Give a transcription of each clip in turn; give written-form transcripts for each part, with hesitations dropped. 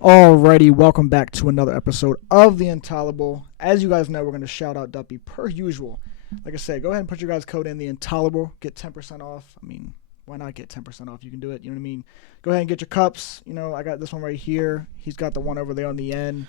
Alrighty, welcome back to another episode of the Intolerable. As you guys know, we're going to shout out Duppy per usual. Like I said, go ahead and put your guys' code in, the Intolerable. Get 10% off. I mean, why not get 10% off? You can do it. You know what I mean? Go ahead and get your cups. You know, I got this one right here. He's got the one over there on the end.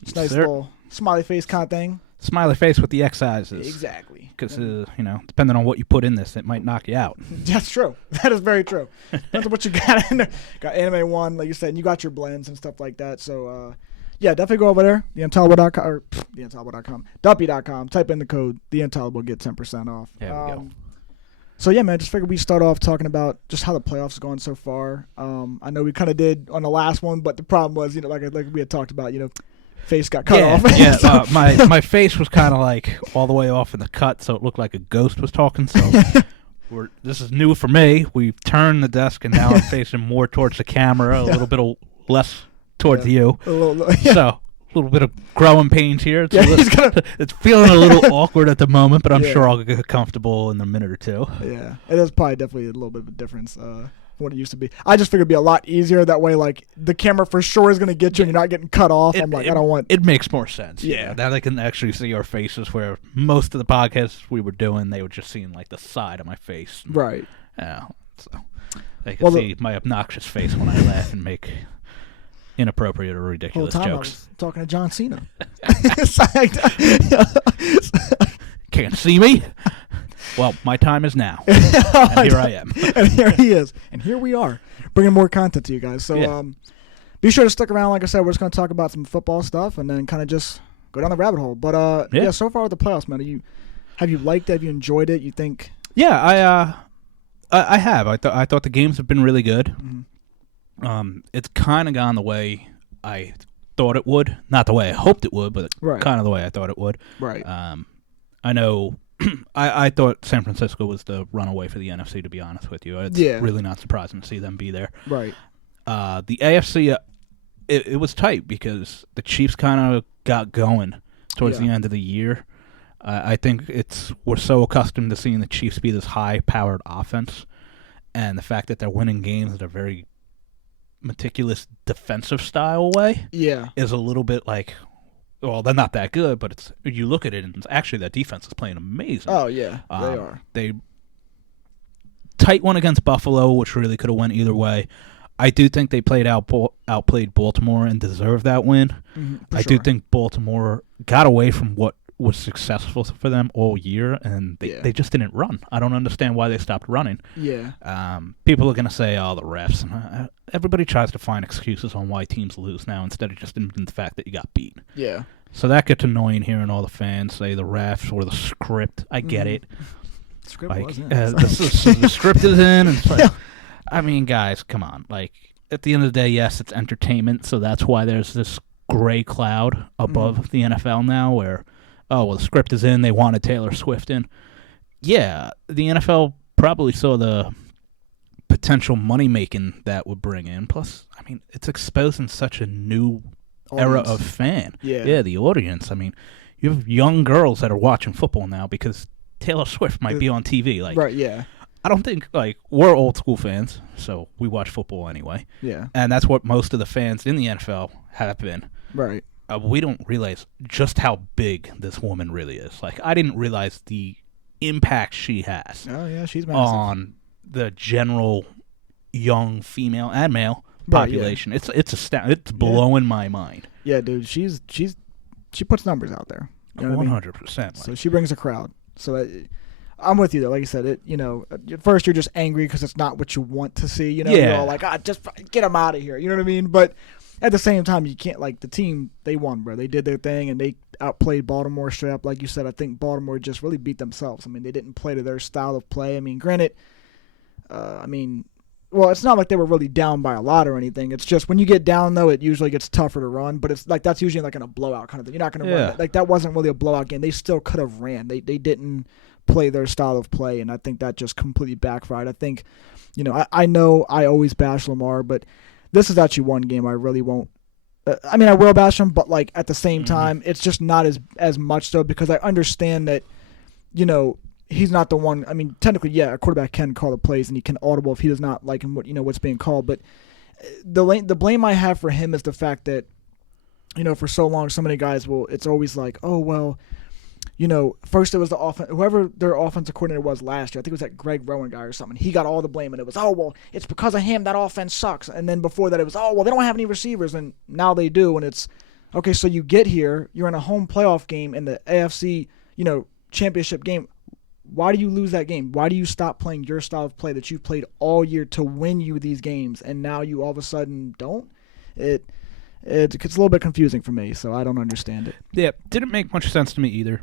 It's nice little smiley face kind of thing. Smiley face with the X sizes. Exactly. Because, depending on what you put in this, it might knock you out. That's true. That is very true. Depends on what you got in there. Got Anime One, like you said, and you got your blends and stuff like that. So, yeah, definitely go over there, theintolerable.com, or theintolerable.com, Duppy.com. Type in the code, theintolerable, get 10% off. There we go. So, yeah, man, just figured we'd start off talking about just how the playoffs are going so far. I know we kind of did on the last one, but the problem was, like we had talked about, face got cut off. Yeah, my face was kind of like all the way off in the cut, so it looked like a ghost was talking. So this is new for me. We've turned the desk, and now I'm facing more towards the camera, a little bit less towards you. So a little bit of growing pains here. It's feeling a little awkward at the moment, but I'm sure I'll get comfortable in a minute or two. Yeah, it is probably definitely a little bit of a difference. What it used to be. I just figured it'd be a lot easier that way. Like the camera for sure is going to get you, and you're not getting cut off. I don't want. It makes more sense. Yeah, now they can actually see our faces. Where most of the podcasts we were doing, they were just seeing like the side of my face. Right. Yeah. So they can see my obnoxious face when I laugh and make inappropriate or ridiculous jokes. I was talking to John Cena. Can't see me. Well, my time is now, and here I am. And here he is, and here we are, bringing more content to you guys. So be sure to stick around. Like I said, we're just going to talk about some football stuff, and then kind of just go down the rabbit hole. But, so far with the playoffs, man, have you liked it? Have you enjoyed it? You think? Yeah, I have. I thought the games have been really good. Mm-hmm. It's kind of gone the way I thought it would. Not the way I hoped it would, but kind of the way I thought it would. Right. I know... I thought San Francisco was the runaway for the NFC, to be honest with you. It's really not surprising to see them be there. Right. The AFC, it was tight because the Chiefs kind of got going towards the end of the year. I think we're so accustomed to seeing the Chiefs be this high-powered offense, and the fact that they're winning games at a very meticulous defensive style way is a little bit like... Well, they're not that good, but you look at it, and actually that defense is playing amazing. Oh, yeah, they are. They tight one against Buffalo, which really could have went either way. I do think they outplayed Baltimore and deserved that win. I do think Baltimore got away from what was successful for them all year, and they just didn't run. I don't understand why they stopped running. Yeah. People are going to say, the refs. Everybody tries to find excuses on why teams lose now instead of just in the fact that you got beat. Yeah. So that gets annoying hearing all the fans say the refs or the script. I get it. The script wasn't. The script is in. And like, I mean, guys, come on. Like, at the end of the day, yes, it's entertainment, so that's why there's this gray cloud above the NFL now where, the script is in, they wanted Taylor Swift in. Yeah, the NFL probably saw the potential money-making that would bring in. Plus, I mean, it's exposing such a new era of fan. Yeah, the audience. I mean, you have young girls that are watching football now because Taylor Swift might be on TV. Like, right, yeah. I don't think, we're old-school fans, so we watch football anyway. Yeah. And that's what most of the fans in the NFL have been. Right. We don't realize just how big this woman really is. Like, I didn't realize the impact she has. Oh, yeah, she's massive. On the general young female and male population. It's astounding. It's blowing my mind. Yeah, dude, she puts numbers out there. You know 100%. So she brings a crowd. So I'm with you though. Like you said, at first you're just angry because it's not what you want to see. You're all like, just get them out of here. You know what I mean? But at the same time, you can't, the team, they won, bro. They did their thing, and they outplayed Baltimore straight up. Like you said, I think Baltimore just really beat themselves. I mean, they didn't play to their style of play. I mean, granted, it's not like they were really down by a lot or anything. It's just when you get down, though, it usually gets tougher to run. But it's that's usually in a blowout kind of thing. You're not going to run. That wasn't really a blowout game. They still could have ran. They didn't play their style of play, and I think that just completely backfired. I think, I know I always bash Lamar, but this is actually one game I really won't. I will bash him, but at the same time, it's just not as much so because I understand that, he's not the one. I mean, technically, a quarterback can call the plays and he can audible if he does not like what's being called. But the blame I have for him is the fact that, for so long, so many guys it's always like, oh, well, first it was whoever their offensive coordinator was last year. I think it was that Greg Rowan guy or something. He got all the blame, and it was, oh, well, it's because of him that offense sucks. And then before that, it was, oh, well, they don't have any receivers, and now they do. And it's, okay, so you get here, you're in a home playoff game in the AFC, championship game. Why do you lose that game? Why do you stop playing your style of play that you've played all year to win you these games, and now you all of a sudden don't? It's a little bit confusing for me, so I don't understand it. Yeah, didn't make much sense to me either.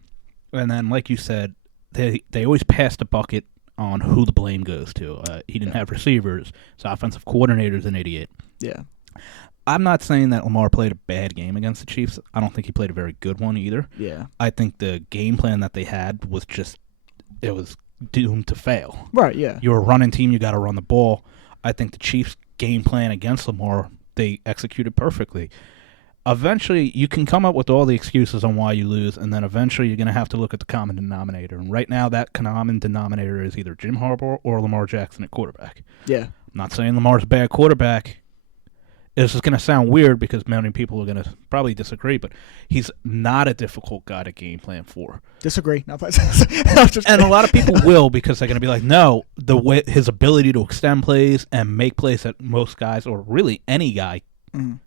And then, like you said, they always pass the bucket on who the blame goes to. He didn't have receivers. His offensive coordinator's an idiot. Yeah. I'm not saying that Lamar played a bad game against the Chiefs. I don't think he played a very good one either. Yeah. I think the game plan that they had was it was doomed to fail. Right, yeah. You're a running team. You got to run the ball. I think the Chiefs' game plan against Lamar, they executed perfectly. Eventually, you can come up with all the excuses on why you lose, and then eventually you're going to have to look at the common denominator. And right now, that common denominator is either Jim Harbaugh or Lamar Jackson at quarterback. Yeah. I'm not saying Lamar's a bad quarterback. This is going to sound weird because many people are going to probably disagree, but he's not a difficult guy to game plan for. Disagree. And a lot of people will, because they're going to be like, no, his ability to extend plays and make plays that most guys, or really any guy,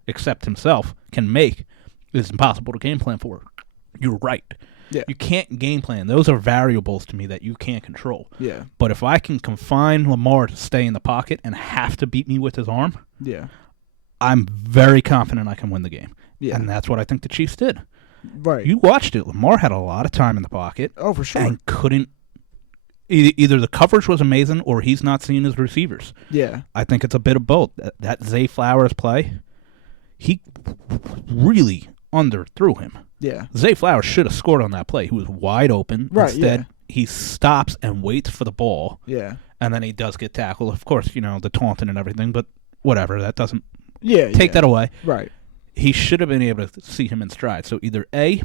except himself, can make is impossible to game plan for. You're right. Yeah. You can't game plan. Those are variables to me that you can't control. Yeah. But if I can confine Lamar to stay in the pocket and have to beat me with his arm, yeah, I'm very confident I can win the game. Yeah. And that's what I think the Chiefs did. Right. You watched it. Lamar had a lot of time in the pocket. Oh, for sure. And couldn't. Either the coverage was amazing or he's not seeing his receivers. Yeah. I think it's a bit of both. That Zay Flowers play, he really underthrew him. Yeah. Zay Flowers should have scored on that play. He was wide open. Right, Instead, he stops and waits for the ball. Yeah. And then he does get tackled. Of course, the taunting and everything, but whatever. That doesn't take that away. Right. He should have been able to see him in stride. So either A,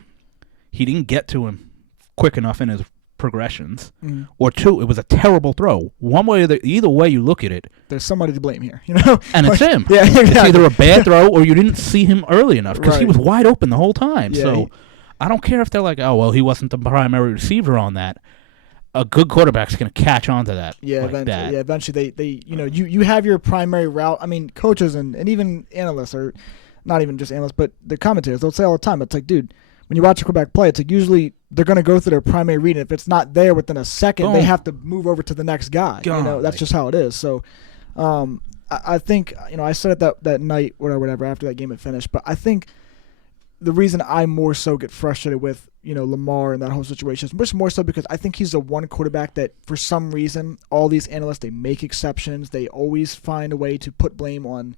he didn't get to him quick enough in his progressions, or two, it was a terrible throw. One way, either way you look at it, there's somebody to blame here, and it's him. Yeah, exactly. It's either a bad throw or you didn't see him early enough, because he was wide open the whole time. Yeah, so I don't care if they're like, oh, well, he wasn't the primary receiver on that. A good quarterback's going to catch on to that. Yeah, like eventually. That. Yeah, eventually they you have your primary route. I mean, coaches and even analysts, or not even just analysts, but the commentators, they'll say all the time, it's like, dude, when you watch a quarterback play, it's like usually they're going to go through their primary read, and if it's not there within a second, they have to move over to the next guy. That's just how it is. So I think, I said it that night, whatever, after that game had finished, but I think the reason I more so get frustrated with, Lamar and that whole situation is much more so because I think he's the one quarterback that, for some reason, all these analysts, they make exceptions. They always find a way to put blame on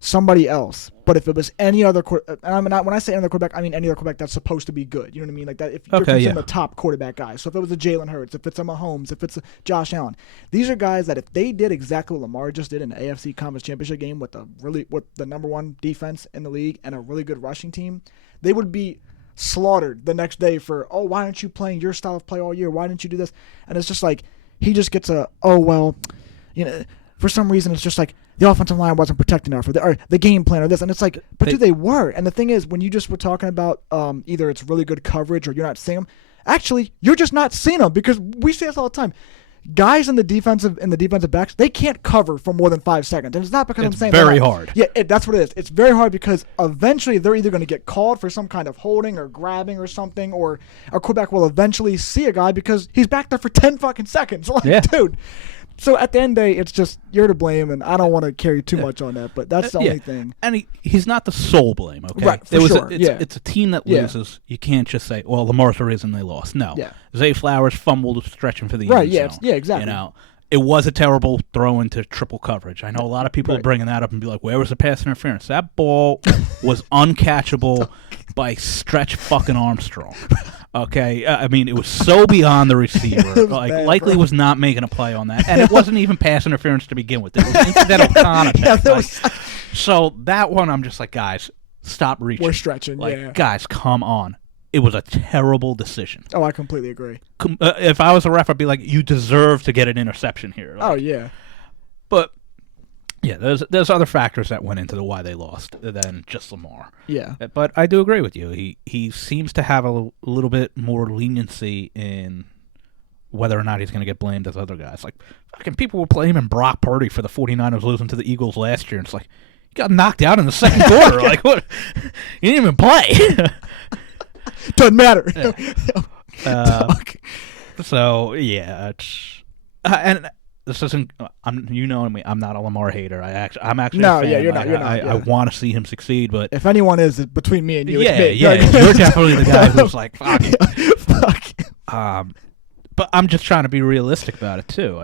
somebody else. But if it was any other quarterback, when I say any other quarterback, I mean any other quarterback that's supposed to be good. You know what I mean? Like that. If you're considering the top quarterback guy. So if it was a Jalen Hurts, if it's a Mahomes, if it's a Josh Allen, these are guys that if they did exactly what Lamar just did in the AFC Conference Championship game with the number one defense in the league and a really good rushing team, they would be slaughtered the next day for, oh, why aren't you playing your style of play all year? Why didn't you do this? And it's just like he just gets for some reason it's just like the offensive line wasn't protecting enough, or the game plan, or this, and it's like, but dude, they were. And the thing is, when you just were talking about either it's really good coverage or you're not seeing them, actually you're just not seeing them, because we say this all the time. Guys in the defensive backs, they can't cover for more than 5 seconds, and it's not because I'm saying it's very hard. Yeah, that's what it is. It's very hard because eventually they're either going to get called for some kind of holding or grabbing or something, or a quarterback will eventually see a guy because he's back there for 10 fucking seconds. Like, dude. So at the end of the day, it's just you're to blame, and I don't want to carry too much on that, but that's the only thing. And he's not the sole blame, okay? Right, for sure. It's a team that loses. You can't just say, well, Lamar's the reason they lost. No. Yeah. Zay Flowers fumbled stretching for the end zone. Yeah, exactly. It was a terrible throw into triple coverage. I know a lot of people are bringing that up and be like, where was the pass interference? That ball was uncatchable by Stretch fucking Armstrong. Okay, I mean, it was so beyond the receiver. Likely was not making a play on that, and it wasn't even pass interference to begin with. It was incidental contact. So that one, I'm just like, guys, stop reaching. We're stretching. Guys, come on. It was a terrible decision. Oh, I completely agree. If I was a ref, I'd be like, you deserve to get an interception here. Oh yeah. But Yeah, there's other factors that went into why they lost than just Lamar. Yeah. But I do agree with you. He seems to have a little bit more leniency in whether or not he's going to get blamed as other guys. Like, fucking people were blaming Brock Purdy for the 49ers losing to the Eagles last year. And it's like, he got knocked out in the second quarter. Like, what? You didn't even play. Doesn't matter. So, yeah. It's, and this isn't, you know me, I'm not a Lamar hater. I'm actually no, a fan. Yeah, you're not. I want to see him succeed, but if anyone is, it's between me and you. Yeah, it's me. You're definitely the guy who's like, fuck it. Fuck. But I'm just trying to be realistic about it too.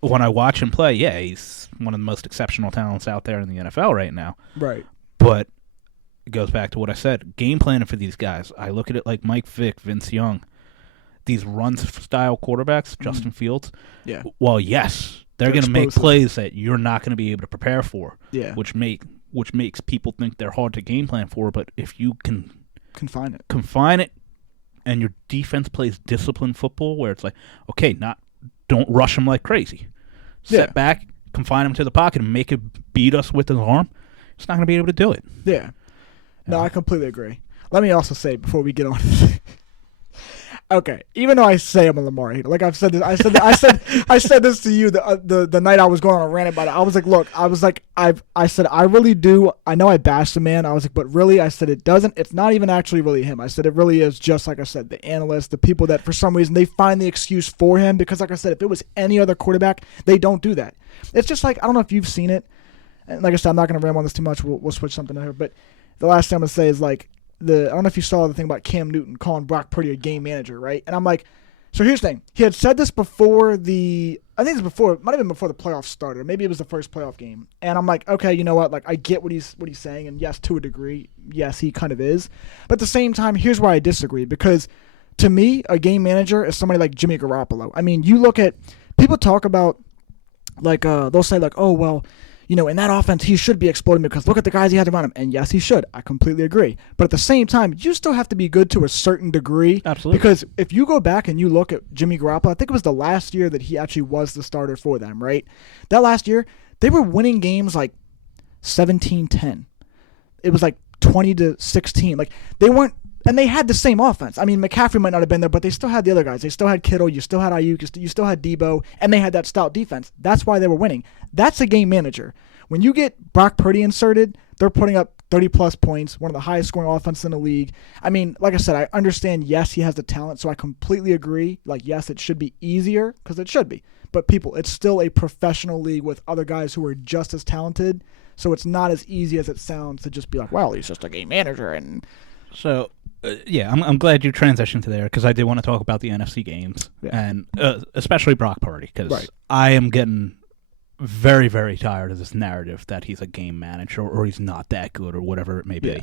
When I watch him play, he's one of the most exceptional talents out there in the NFL right now. Right. But it goes back to what I said. Game planning for these guys. I look at it like Mike Vick, Vince Young, these run-style quarterbacks, Justin Fields. Yeah. Well, yes, they're going to make plays that you're not going to be able to prepare for. Yeah. Which makes people think they're hard to game plan for. But if you can confine it, and your defense plays disciplined football, where it's like, okay, don't rush him like crazy. Set back, confine him to the pocket, and make it beat us with his arm. It's not going to be able to do it. Yeah. No, I completely agree. Let me also say before we get on. Okay, even though I say I'm a Lamar hater, like I've said this, I said this to you the night I was going on a rant about it. I was like, look, I said I really do. I know I bashed the man. I was like, but really, I said it's not even actually really him. I said it really is just like I said, the analysts, the people that for some reason they find the excuse for him because, like I said, if it was any other quarterback, they don't do that. It's just like I don't know if you've seen it, and like I said, I'm not going to ramble on this too much. We'll switch something to here, but the last thing I'm going to say is like. I don't know if you saw the thing about Cam Newton calling Brock Purdy a game manager, right? And I'm like, so here's the thing. He had said this before it might have been before the playoffs started. Maybe it was the first playoff game. And I'm like, okay, you know what? Like, I get what he's saying. And yes, to a degree, yes, he kind of is. But at the same time, here's why I disagree. Because to me, a game manager is somebody like Jimmy Garoppolo. I mean, you look at, people talk about, like, they'll say like, oh, well, you know, in that offense, he should be exploding because look at the guys he had around him. And yes, he should. I completely agree. But at the same time, you still have to be good to a certain degree. Absolutely. Because if you go back and you look at Jimmy Garoppolo, I think it was the last year that he actually was the starter for them, right? That last year, they were winning games like 17-10. It was like 20-16. Like, they weren't, and they had the same offense. I mean, McCaffrey might not have been there, but they still had the other guys. They still had Kittle. You still had Ayuk. You still had Debo. And they had that stout defense. That's why they were winning. That's a game manager. When you get Brock Purdy inserted, they're putting up 30-plus points, one of the highest scoring offenses in the league. I mean, like I said, I understand, yes, he has the talent, so I completely agree. Like, yes, it should be easier, because it should be. But people, it's still a professional league with other guys who are just as talented, so it's not as easy as it sounds to just be like, well, he's just a game manager. And so, I'm glad you transitioned to there, because I did want to talk about the NFC games, and especially Brock Purdy, because I am getting very, very tired of this narrative that he's a game manager or he's not that good or whatever it may be.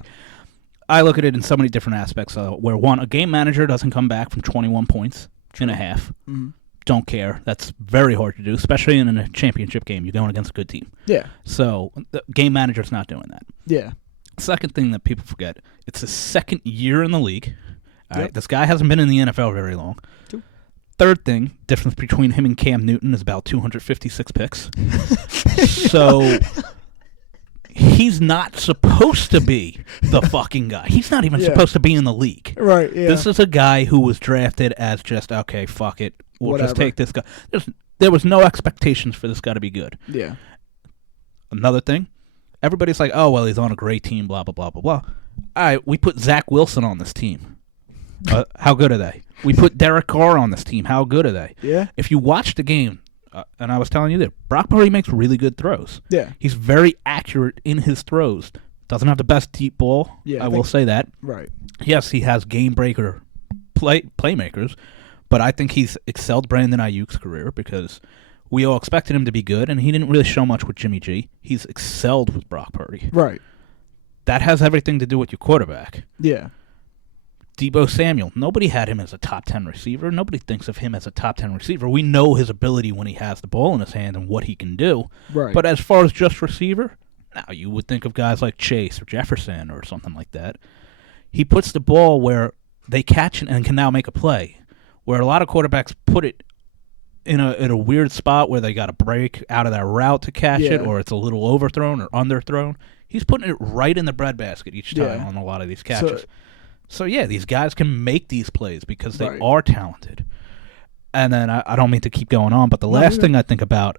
I look at it in so many different aspects, where one, a game manager doesn't come back from 21 points in a half. Mm-hmm. Don't care. That's very hard to do, especially in a championship game. You're going against a good team. Yeah. So the game manager's not doing that. Yeah. Second thing that people forget, it's his second year in the league. All right, this guy hasn't been in the NFL very long. Third thing, difference between him and Cam Newton is about 256 picks. So he's not supposed to be the fucking guy. He's not even supposed to be in the league. Right, yeah. This is a guy who was drafted as just, okay, fuck it. We'll just take this guy. There was no expectations for this guy to be good. Yeah. Another thing, everybody's like, oh, well, he's on a great team, blah, blah, blah, blah, blah. All right, we put Zach Wilson on this team. How good are they? We put Derek Carr on this team. How good are they? Yeah. If you watch the game, and I was telling you that, Brock Purdy makes really good throws. Yeah. He's very accurate in his throws. Doesn't have the best deep ball. Yeah, I will say that. Right. Yes, he has game-breaker playmakers, but I think he's excelled Brandon Ayuk's career because we all expected him to be good, and he didn't really show much with Jimmy G. He's excelled with Brock Purdy. Right. That has everything to do with your quarterback. Yeah. Debo Samuel, nobody had him as a top 10 receiver. Nobody thinks of him as a top 10 receiver. We know his ability when he has the ball in his hand and what he can do. Right. But as far as just receiver, now you would think of guys like Chase or Jefferson or something like that. He puts the ball where they catch it and can now make a play, where a lot of quarterbacks put it in a weird spot where they got to break out of that route to catch it, or it's a little overthrown or underthrown. He's putting it right in the breadbasket each time on a lot of these catches. So yeah, these guys can make these plays because they are talented. And then I don't mean to keep going on, but the last thing I think about,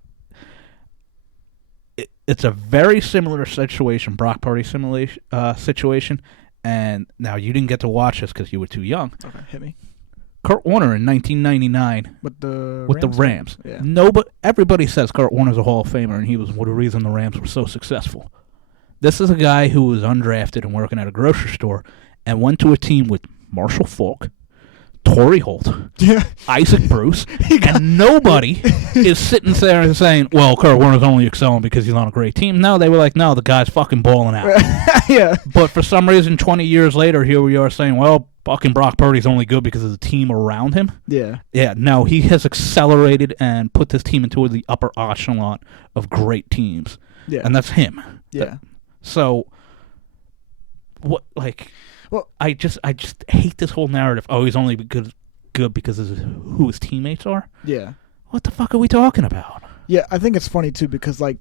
it's a very similar situation, Brock Purdy situation. And now you didn't get to watch this because you were too young. Okay, hit me. Kurt Warner in 1999 with the Rams. Yeah. Everybody says Kurt Warner's a Hall of Famer, and he was the reason the Rams were so successful. This is a guy who was undrafted and working at a grocery store and went to a team with Marshall Faulk, Torrey Holt, Isaac Bruce, and nobody is sitting there and saying, well, Kurt Warner's only excelling because he's on a great team. No, they were like, no, the guy's fucking balling out. Yeah. But for some reason, 20 years later, here we are saying, well, fucking Brock Purdy's only good because of the team around him. Yeah. Yeah, no, he has accelerated and put this team into the upper echelon of great teams. Yeah. And that's him. Yeah. So, what, like... Well, I just hate this whole narrative. Oh, he's only good because of who his teammates are. Yeah. What the fuck are we talking about? Yeah, I think it's funny too because like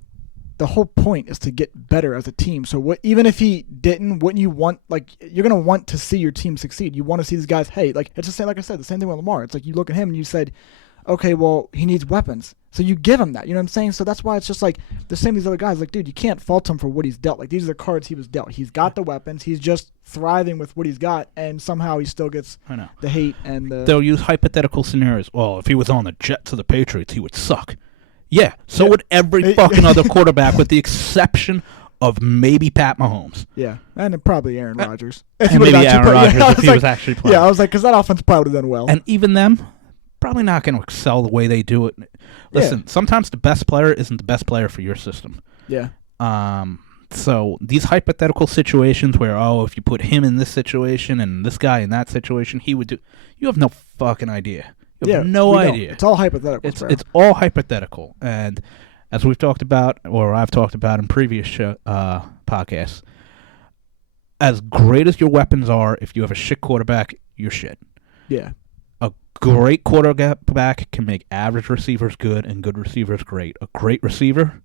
the whole point is to get better as a team. So even if he didn't, wouldn't you want you're gonna want to see your team succeed? You want to see these guys. Hey, like it's the same. Like I said, the same thing with Lamar. It's like you look at him and you said, okay, well he needs weapons. So you give him that, you know what I'm saying? So that's why it's just like the same as these other guys. Like, dude, you can't fault him for what he's dealt. Like, these are the cards he was dealt. He's got the weapons. He's just thriving with what he's got, and somehow he still gets the hate and the... They'll use hypothetical scenarios. Well, if he was on the Jets or the Patriots, he would suck. Yeah, so would every fucking other quarterback with the exception of maybe Pat Mahomes. Yeah, and probably Aaron Rodgers. And maybe Aaron Rodgers if he was actually playing. Yeah, I was like, because that offense probably would have done well. And even them... probably not going to excel the way they do it. Listen, sometimes the best player isn't the best player for your system. Yeah. So these hypothetical situations where, if you put him in this situation and this guy in that situation, he would do... You have no fucking idea. You have no idea. It's all hypothetical. It's all hypothetical. And as we've talked about, or I've talked about in previous podcasts, as great as your weapons are, if you have a shit quarterback, you're shit. Yeah. Great quarterback can make average receivers good and good receivers great. A great receiver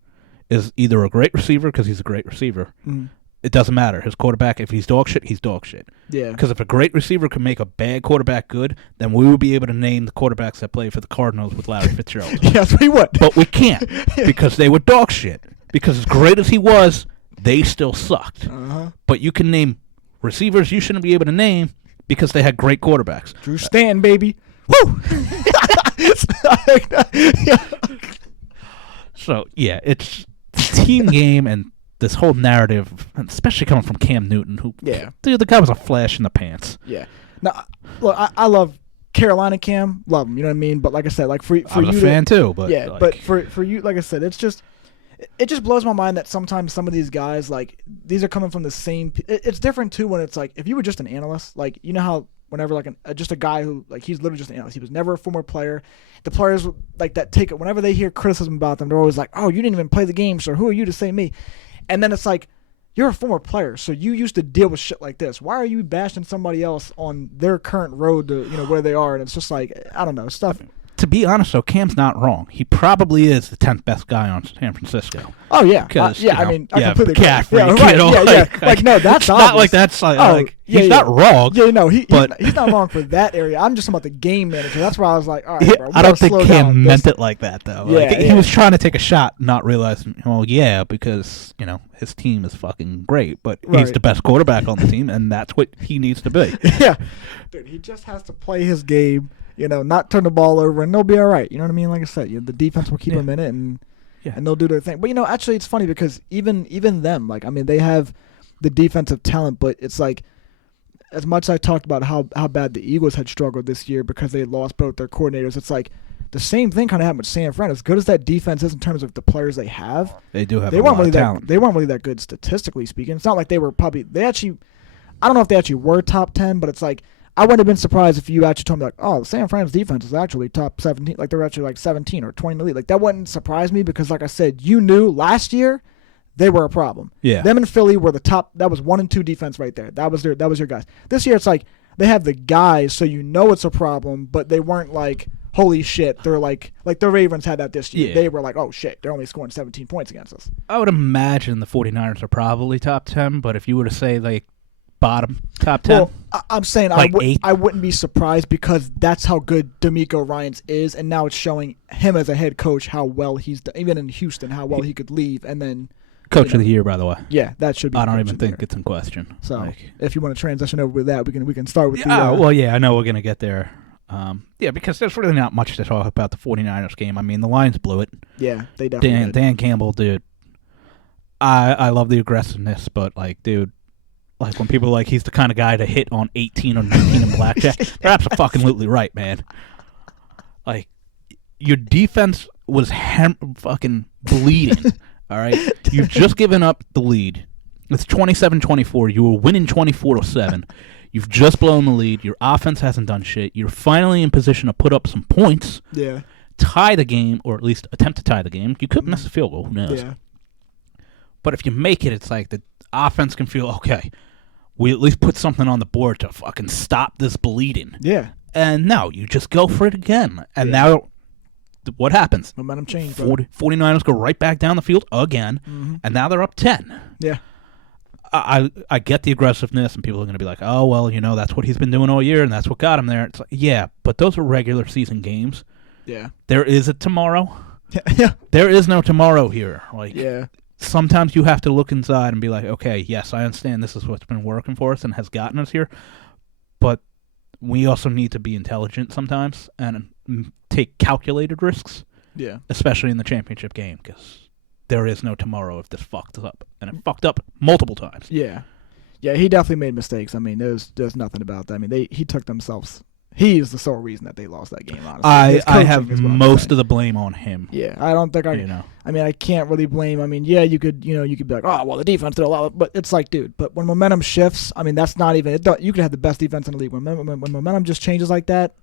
is either a great receiver because he's a great receiver. Mm. It doesn't matter. His quarterback, if he's dog shit, he's dog shit. Yeah. Because if a great receiver can make a bad quarterback good, then we would be able to name the quarterbacks that play for the Cardinals with Larry Fitzgerald. Yes, we would. But we can't because they were dog shit. Because as great as he was, they still sucked. Uh-huh. But you can name receivers you shouldn't be able to name because they had great quarterbacks. Drew Stanton, baby. Woo! So, yeah, it's a team game, and this whole narrative, especially coming from Cam Newton, who, dude, the guy was a flash in the pants. Yeah. Now, look, I love Carolina Cam, love him, you know what I mean? But like I said, like for I'm you, a fan too. But yeah, but for you, like I said, it just blows my mind that sometimes some of these guys, like, these are coming from the same. It's different too when it's like if you were just an analyst, like you know how. Whenever just a guy who he's literally just an analyst. He was never a former player. The players like that take it whenever they hear criticism about them. They're always like, "Oh, you didn't even play the game, so who are you to say me?" And then it's like, you're a former player, so you used to deal with shit like this. Why are you bashing somebody else on their current road to where they are? And it's just like I don't know stuff. To be honest, though, Cam's not wrong. He probably is the 10th best guy on San Francisco. Oh yeah, I mean, I completely agree. Like no, that's not like that's he's not wrong. Yeah, no, he's not wrong for that area. I'm just talking about the game manager. That's why I was like, all right, bro. I don't think Cam meant it like that though. He was trying to take a shot, not realizing, because his team is fucking great, but he's the best quarterback on the team, and that's what he needs to be. Yeah, dude, he just has to play his game. Not turn the ball over, and they'll be all right. You know what I mean? Like I said, the defense will keep them in it, and they'll do their thing. But, actually it's funny because even them, like, I mean, they have the defensive talent, but it's like as much as I talked about how bad the Eagles had struggled this year because they had lost both their coordinators, it's like the same thing kind of happened with San Fran. As good as that defense is in terms of the players they have, they do have a lot of talent. They weren't really that good statistically speaking. It's not like they were I don't know if they actually were top 10, but it's like, I wouldn't have been surprised if you actually told me, like, oh, San Fran's defense is actually top 17. Like, they're actually like 17 or 20 in the league. Like, that wouldn't surprise me because, like I said, you knew last year they were a problem. Yeah. Them and Philly were the top. That was 1 and 2 defense right there. That was your guys. This year, it's like, they have the guys, so you know it's a problem, but they weren't like, holy shit, they're like the Ravens had that this year. Yeah. They were like, oh shit, they're only scoring 17 points against us. I would imagine the 49ers are probably top 10, but if you were to say like bottom top 10, well, I'm saying like I wouldn't be surprised because that's how good D'Amico Ryans is, and now it's showing him as a head coach how well he's done, even in Houston, how well he could leave and then. Coach of the year, by the way. Yeah, that should be. I don't even think it's in question. So, if you want to transition over with that, we can start with well, yeah, I know we're gonna get there. Because there's really not much to talk about the 49ers game. I mean, the Lions blew it. Yeah, they definitely did. Dan Campbell, dude. I love the aggressiveness, but like, dude, like when people are like he's the kind of guy to hit on 18 or 19 in blackjack, they're absolutely right, man. Like, your defense was fucking bleeding. All right, you've just given up the lead. It's 27-24. You were winning 24-7. You've just blown the lead. Your offense hasn't done shit. You're finally in position to put up some points. Yeah. Tie the game, or at least attempt to tie the game. You could miss a field goal. Who knows? Yeah. But if you make it, it's like the offense can feel, okay, we at least put something on the board to fucking stop this bleeding. Yeah. And no, you just go for it again. And now, what happens? Momentum change. 49ers go right back down the field again, and now they're up 10. Yeah. I get the aggressiveness, and people are going to be like, oh, well, that's what he's been doing all year, and that's what got him there. It's like, yeah, but those are regular season games. Yeah. There is a tomorrow. Yeah. There is no tomorrow here. Like, yeah. Sometimes you have to look inside and be like, okay, yes, I understand this is what's been working for us and has gotten us here, but we also need to be intelligent sometimes and take calculated risks. Yeah. Especially in the championship game, because there is no tomorrow if this fucks up. And it fucked up multiple times. Yeah. Yeah, he definitely made mistakes. I mean, there's nothing about that. I mean, he took themselves. He is the sole reason that they lost that game, honestly. I have most of the blame on him. Yeah, I don't think I mean, I can't really blame. I mean, yeah, you could be like, oh, well, the defense did a lot, but it's like, dude, but when momentum shifts, I mean, that's not even. You could have the best defense in the league. When momentum just changes like that,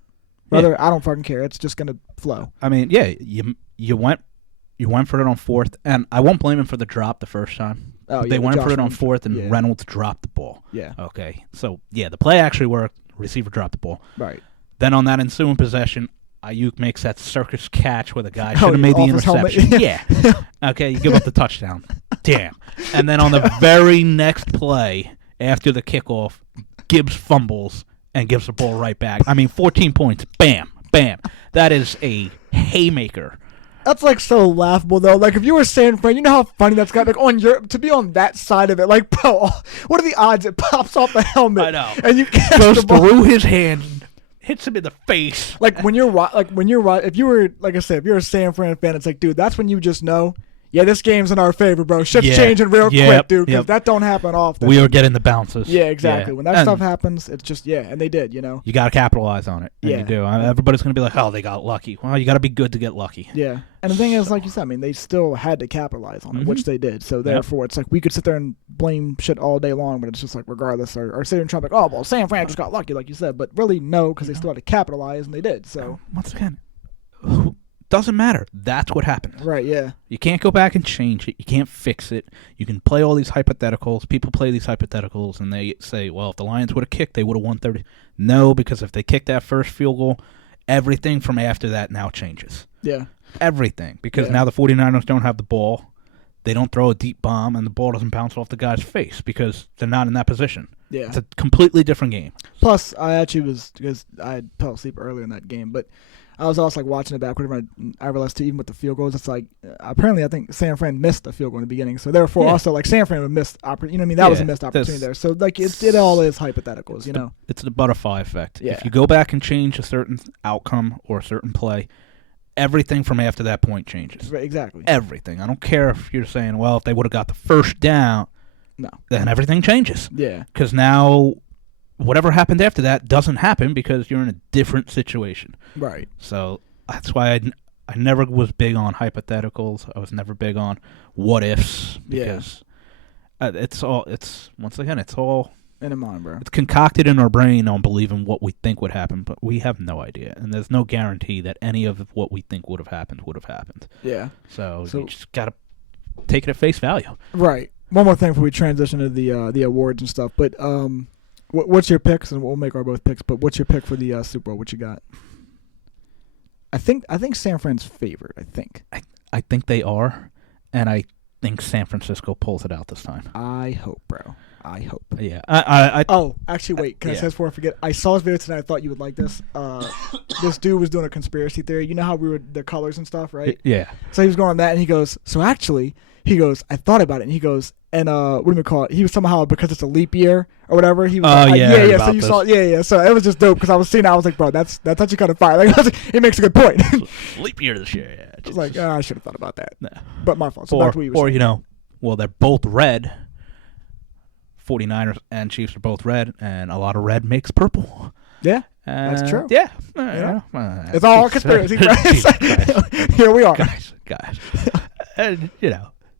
brother, I don't fucking care. It's just gonna flow. I mean, yeah, you went for it on fourth, and I won't blame him for the drop the first time. Oh, yeah, they went for it on fourth, and Reynolds dropped the ball. Yeah. Okay, so yeah, the play actually worked. Receiver dropped the ball. Right. Then on that ensuing possession, Ayuk makes that circus catch where the guy should have made the interception. Yeah. Okay, you give up the touchdown. Damn. And then on the very next play, after the kickoff, Gibbs fumbles and gives the ball right back. I mean, 14 points. Bam. Bam. That is a haymaker. That's like so laughable though. Like if you were San Fran, you know how funny that's got. Like to be on that side of it. Like, bro, what are the odds it pops off the helmet? I know. And you goes through his hand, hits him in the face. Like when you're if you were, like I said, if you're a San Fran fan, it's like, dude, that's when you just know. Yeah, this game's in our favor, bro. Shit's changing real quick, dude, because that don't happen often. We are getting the bounces. Yeah, exactly. Yeah. When that stuff happens, it's just, and they did, You got to capitalize on it. And you do. Everybody's going to be like, oh, they got lucky. Well, you got to be good to get lucky. Yeah. And the thing is, like you said, I mean, they still had to capitalize on it, which they did. So, therefore, it's like we could sit there and blame shit all day long, but it's just like, regardless, or sit there and try like, oh, well, San Fran just got lucky, like you said. But really, no, because they still had to capitalize, and they did. So, once again, doesn't matter. That's what happened. Right, yeah. You can't go back and change it. You can't fix it. You can play all these hypotheticals. People play these hypotheticals, and they say, well, if the Lions would have kicked, they would have won 30. No, because if they kicked that first field goal, everything from after that now changes. Yeah. Everything. Because now the 49ers don't have the ball. They don't throw a deep bomb, and the ball doesn't bounce off the guy's face because they're not in that position. Yeah. It's a completely different game. Plus, I actually was, because I fell asleep earlier in that game, but I was also like watching it back whenever I realized too, even with the field goals, it's like apparently I think San Fran missed a field goal in the beginning, so therefore also like San Fran would miss opportunity. I mean that was a missed opportunity there. So like it all is hypotheticals, It's the butterfly effect. Yeah. If you go back and change a certain outcome or a certain play, everything from after that point changes. Right, exactly. Everything. I don't care if you're saying, well, if they would have got the first down, then everything changes. Yeah. Because now whatever happened after that doesn't happen because you're in a different situation. Right. So that's why I never was big on hypotheticals. I was never big on what ifs because it's all in the mind, bro. It's concocted in our brain on believing what we think would happen, but we have no idea, and there's no guarantee that any of what we think would have happened. Yeah. So you just gotta take it at face value. Right. One more thing before we transition to the awards and stuff, but What's your picks? And we'll make our both picks. But what's your pick for the Super Bowl? What you got? I think San Fran's favored. I think they are, and I think San Francisco pulls it out this time. I hope, bro. I hope. Yeah. Actually, wait. Can I say this before I forget? I saw this video tonight. I thought you would like this. This dude was doing a conspiracy theory. You know how we were the colors and stuff, right? Yeah. So he was going on that, and he goes, so actually, he goes, I thought about it, and he goes, and what do we call it? He was somehow, because it's a leap year or whatever. He was yeah. So you saw, yeah. So it was just dope because I was seeing it. I was like, bro, that's actually kind of fire. Like, it makes a good point. Leap year this year, yeah. I was like, I should have thought about that. No. But my fault. So back to what you were saying. Well, they're both red. 49ers and Chiefs are both red, and a lot of red makes purple. Yeah, that's true. Yeah. It's all conspiracy, right? Here we are. Guys. And,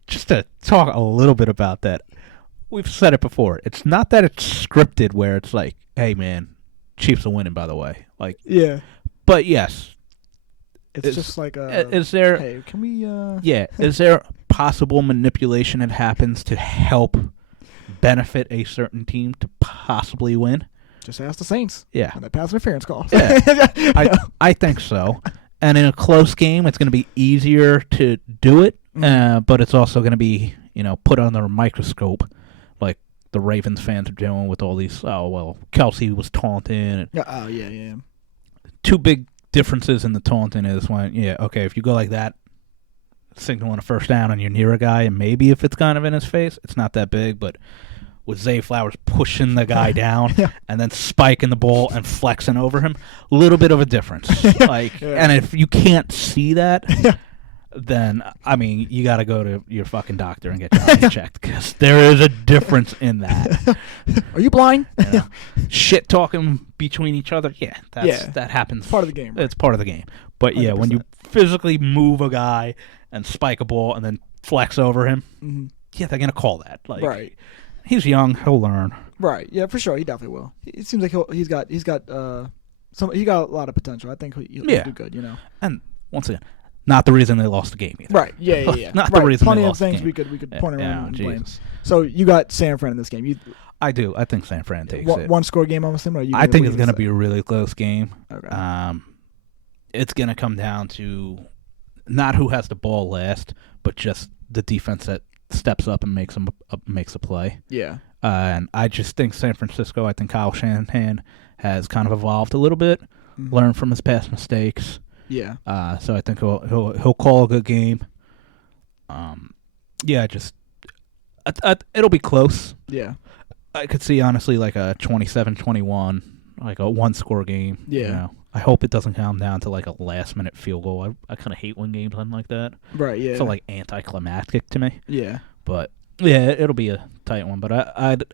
just to talk a little bit about that, we've said it before. It's not that it's scripted where it's like, hey, man, Chiefs are winning, by the way. Like, yeah. But, yes. It's just like is there, hey, can we... Yeah, is there possible manipulation that happens to help benefit a certain team to possibly win? Just ask the Saints. Yeah. And that pass interference call. Yeah. I think so. And in a close game, it's going to be easier to do it, but it's also going to be, put under a microscope, like the Ravens fans are doing with all these, Kelsey was taunting. Yeah. Two big differences in the taunting is when, if you go like that, signaling a first down and you're near a guy, and maybe if it's kind of in his face, it's not that big, but with Zay Flowers pushing the guy down and then spiking the ball and flexing over him, a little bit of a difference. And if you can't see that, then, you got to go to your fucking doctor and get your eyes checked, because there is a difference in that. Are you blind? Shit talking between each other, that happens. It's part of the game. Right? It's part of the game. But, 100%. When you physically move a guy and spike a ball and then flex over him, they're going to call that. Right. He's young. He'll learn. Right. Yeah, for sure. He definitely will. It seems like he's got a lot of potential. I think he'll do good, And once again, not the reason they lost the game either. Right. Yeah. Not the reason Plenty they of lost the things game. we could point around and blame. Jesus. So you got San Fran in this game. I do. I think San Fran takes it. One score game, I'm assuming? I think it's going to be a really close game. Okay. It's going to come down to not who has the ball last, but just the defense that steps up and makes a play. Yeah. And I just think San Francisco, I think Kyle Shanahan has kind of evolved a little bit, learned from his past mistakes. Yeah. So I think he'll call a good game. It'll be close. Yeah. I could see, honestly, like a 27-21, like a one-score game. Yeah. I hope it doesn't come down to like a last-minute field goal. I kind of hate when games end like that. Right, yeah. It's like anticlimactic to me. Yeah. But, yeah, it'll be a tight one. But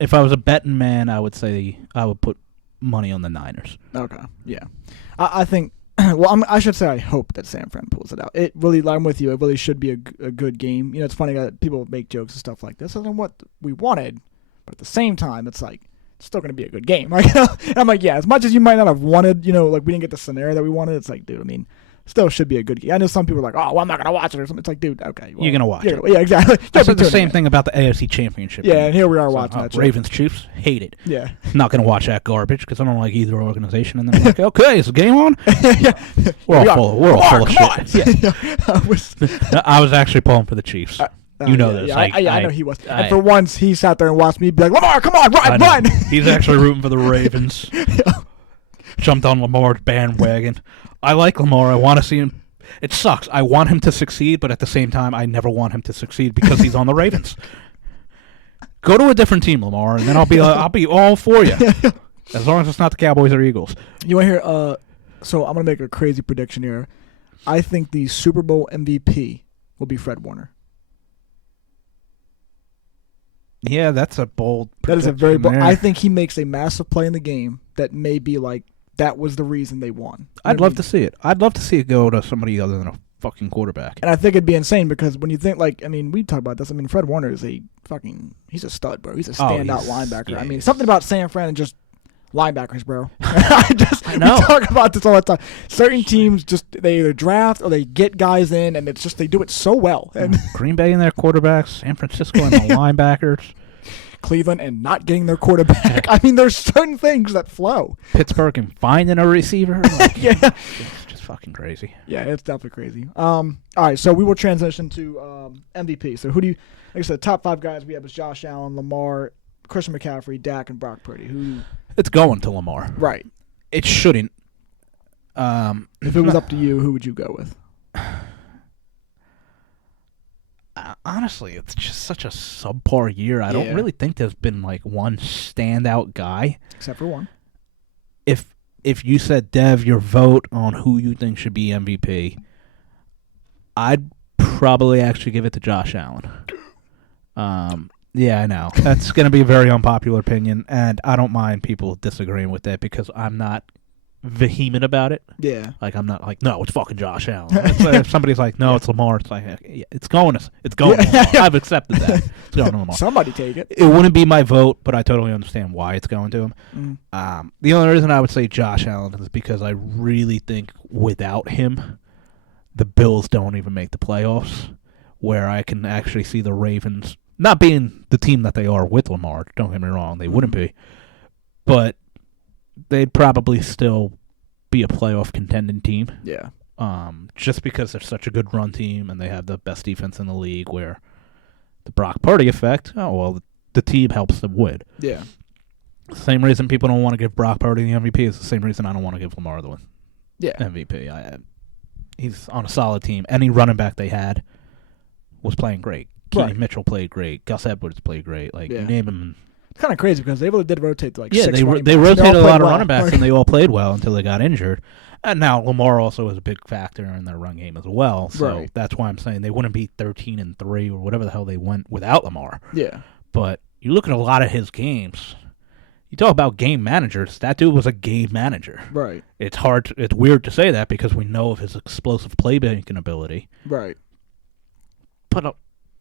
if I was a betting man, I would say I would put money on the Niners. Okay, yeah. I think, I should say I hope that San Fran pulls it out. It really, I'm with you, it really should be a good game. It's funny that people make jokes and stuff like this. I don't know what we wanted, but at the same time, it's like, it's still going to be a good game. And I'm like, yeah, as much as you might not have wanted, like we didn't get the scenario that we wanted, it's like, dude, still should be a good game. I know some people are like, oh, well, I'm not going to watch it or something. It's like, dude, okay. Well, you're going to watch it. Yeah, exactly. I said the same thing about the AFC Championship. Yeah, and here we are watching that. Ravens, Chiefs, hate it. Yeah. Not going to watch that garbage because I don't like either organization. And then I'm like, okay, is the game on? Yeah. We're all full of shit. Yeah. I was actually pulling for the Chiefs. This. Yeah, I know he was. And for once, he sat there and watched me be like, Lamar, come on, run! He's actually rooting for the Ravens. Jumped on Lamar's bandwagon. I like Lamar. I want to see him. It sucks. I want him to succeed, but at the same time, I never want him to succeed because he's on the Ravens. Go to a different team, Lamar, and then I'll be all for you. As long as it's not the Cowboys or Eagles. You want to hear? So I'm gonna make a crazy prediction here. I think the Super Bowl MVP will be Fred Warner. Yeah, that's a bold prediction. That is a very bold. I think he makes a massive play in the game that may be like that was the reason they won. I'd love to see it. I'd love to see it go to somebody other than a fucking quarterback. And I think it'd be insane because when you think we talk about this. Fred Warner is he's a stud, bro. He's a standout linebacker. Yeah, something about San Fran and just linebackers, bro. I know. We talk about this all the time. Certain teams they either draft or they get guys in, and it's just they do it so well. And Green Bay and their quarterbacks, San Francisco and the linebackers. Cleveland and not getting their quarterback. I mean, there's certain things that flow. Pittsburgh and finding a receiver. Like, yeah. It's just fucking crazy. Yeah, it's definitely crazy. All right, so we will transition to MVP. So who do you, like I said, top 5 guys we have is Josh Allen, Lamar, Christian McCaffrey, Dak, and Brock Purdy. It's going to Lamar. Right. It shouldn't. If it was up to you, who would you go with? Honestly, it's just such a subpar year. I don't really think there's been like one standout guy. Except for one. If you said, Dev, your vote on who you think should be MVP, I'd probably actually give it to Josh Allen. Yeah, I know. That's going to be a very unpopular opinion, and I don't mind people disagreeing with that because I'm not vehement about it. Yeah. Like, I'm not like, no, it's fucking Josh Allen. If somebody's like, no, it's Lamar, it's like, yeah, it's going to Lamar. I've accepted that. It's going to Lamar. Somebody take it. It wouldn't be my vote, but I totally understand why it's going to him. The only reason I would say Josh Allen is because I really think without him, the Bills don't even make the playoffs, where I can actually see the Ravens not being the team that they are with Lamar. Don't get me wrong, they wouldn't be. But they'd probably still be a playoff contending team. Yeah. Just because they're such a good run team and they have the best defense in the league, where the Brock Purdy effect, the team helps them win. Yeah. Same reason people don't want to give Brock Purdy the MVP is the same reason I don't want to give Lamar the MVP. He's on a solid team. Any running back they had was playing great. Keenan Mitchell played great. Gus Edwards played great. Like, you name him. It's kind of crazy because they really did rotate to like 6 running backs. They rotated a lot of running backs, and they all played well until they got injured. And now Lamar also is a big factor in their run game as well. So that's why I'm saying they wouldn't be 13-3 or whatever the hell they went without Lamar. Yeah. But you look at a lot of his games. You talk about game managers. That dude was a game manager. Right. It's weird to say that because we know of his explosive playmaking ability. Right. But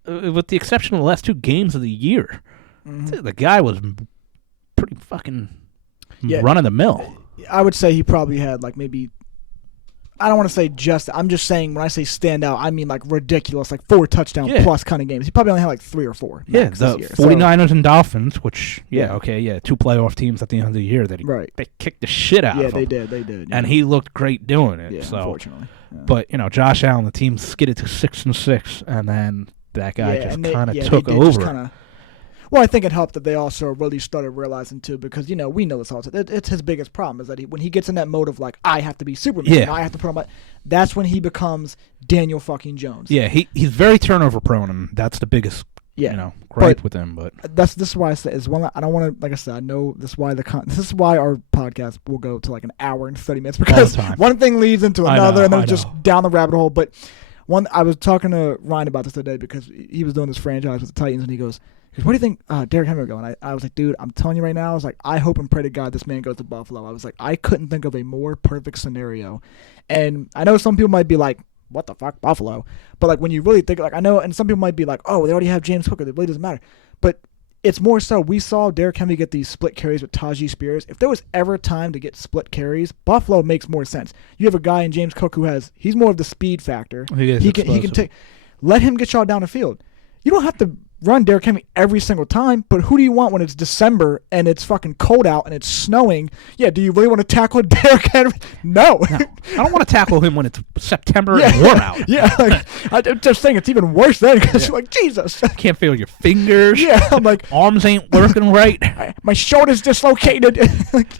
with the exception of the last 2 games of the year, the guy was pretty fucking run of the mill. I would say he probably had like maybe, I don't want to say I'm just saying when I say stand out, I mean like ridiculous, like 4 touchdown plus kind of games. He probably only had like 3 or 4. Yeah, the 49ers and Dolphins, which, 2 playoff teams at the end of the year that they kicked the shit out of him. They did. And he looked great doing it. Yeah, so. Unfortunately. Yeah. But, Josh Allen, the team skidded to 6-6, and then that guy just kind of took over. Well, I think it helped that they also really started realizing, too, because, we know this all. It's his biggest problem is that when he gets in that mode of, like, I have to be Superman, I have to put on my... That's when he becomes Daniel fucking Jones. Yeah, he's very turnover prone, and that's the biggest, gripe with him. But this is why I say is one. I don't want to, like I said, I know this is why this is why our podcast will go to like an hour and 30 minutes because one thing leads into another, and then just down the rabbit hole. But I was talking to Ryan about this today because he was doing this franchise with the Titans, and he goes, what do you think Derrick Henry will go? And I was like, dude, I'm telling you right now, I was like, I hope and pray to God this man goes to Buffalo. I was like, I couldn't think of a more perfect scenario. And I know some people might be like, what the fuck, Buffalo? But like when you really think, like I know, and some people might be like, oh, they already have James Cook, it really doesn't matter. But it's more so, we saw Derrick Henry get these split carries with Tajee Spears. If there was ever time to get split carries, Buffalo makes more sense. You have a guy in James Cook he's more of the speed factor. He can let him get y'all down the field. You don't have to run Derrick Henry every single time, but who do you want when it's December and it's fucking cold out and it's snowing? Yeah, do you really want to tackle Derrick Henry? No. I don't want to tackle him when it's September and warm out. Yeah, like, I'm just saying it's even worse then because you're like, Jesus. Can't feel your fingers. Yeah, I'm like. Arms ain't working right. My shoulder's dislocated. Like,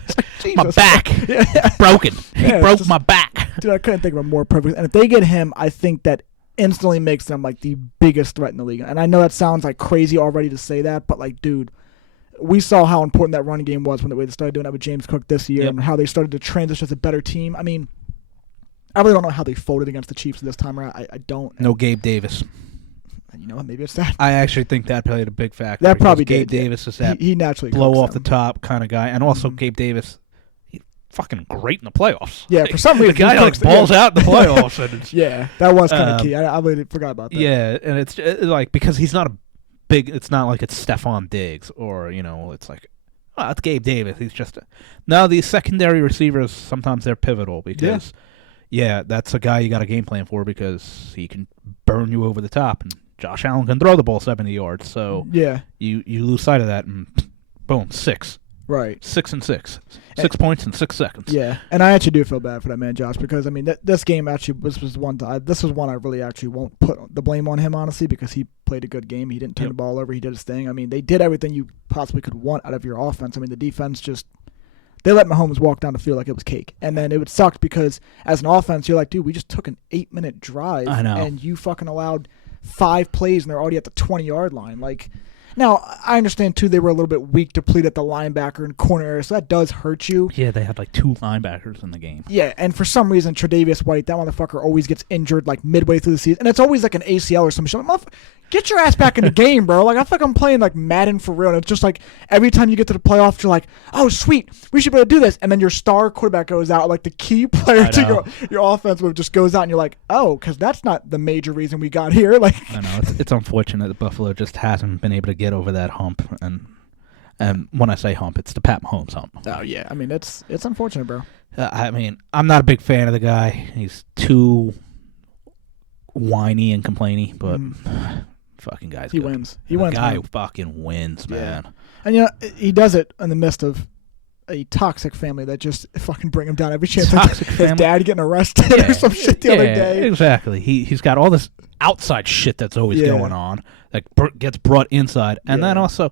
my back. Broken. He broke my back. Dude, I couldn't think of a more perfect. And if they get him, I think that instantly makes them like the biggest threat in the league. And I know that sounds like crazy already to say that, but like, dude, we saw how important that running game was when they started doing that with James Cook this year and how they started to transition as a better team. I mean, I really don't know how they folded against the Chiefs this time around. I don't. No Gabe Davis. You know what? Maybe it's that. I actually think that played a big factor. That probably Gabe did. Davis is that he naturally blow off the top kind of guy. And also Gabe Davis, fucking great in the playoffs. Yeah, for some reason the guy like balls out in the playoffs. And it's, that was kind of key. I really forgot about that. Yeah, and it's like because he's not a big. It's not like it's Stephon Diggs or it's like it's Gabe Davis. He's just now these secondary receivers sometimes they're pivotal because that's a guy you got a game plan for because he can burn you over the top and Josh Allen can throw the ball 70 yards. So you lose sight of that, and boom, 6. Right. 6 and 6. 6 points in 6 seconds. Yeah, and I actually do feel bad for that man, Josh, because I mean this game actually was one. This was one I really actually won't put the blame on him, honestly, because he played a good game. He didn't turn the ball over. He did his thing. I mean, they did everything you possibly could want out of your offense. I mean, the defense just they let Mahomes walk down the field like it was cake, and then it would suck because as an offense, you're like, dude, we just took an 8-minute drive, and you fucking allowed 5 plays, and they're already at the 20-yard line, like. Now, I understand, too, they were a little bit weak depleted at the linebacker and corner area, so that does hurt you. Yeah, they had like 2 linebackers in the game. Yeah, and for some reason, Tre'Davious White, that motherfucker always gets injured like midway through the season. And it's always like an ACL or some shit. Like, get your ass back in the game, bro. Like, I feel like I'm playing like Madden for real. And it's just like every time you get to the playoffs, you're like, oh, sweet, we should be able to do this. And then your star quarterback goes out, like the key player to your offense just goes out, and you're like, oh, because that's not the major reason we got here. Like, I know. It's unfortunate that Buffalo just hasn't been able to get over that hump. And when I say hump, it's the Pat Mahomes hump. Oh, yeah. I mean, it's unfortunate, bro. I mean, I'm not a big fan of the guy. He's too whiny and complainy, but fucking guy's he good. Wins. He wins. The guy fucking wins, man. And, you know, he does it in the midst of a toxic family that just fucking bring him down every chance. His dad getting arrested or some shit the other day. Exactly. He's got all this outside shit that's always going on that gets brought inside. And then also,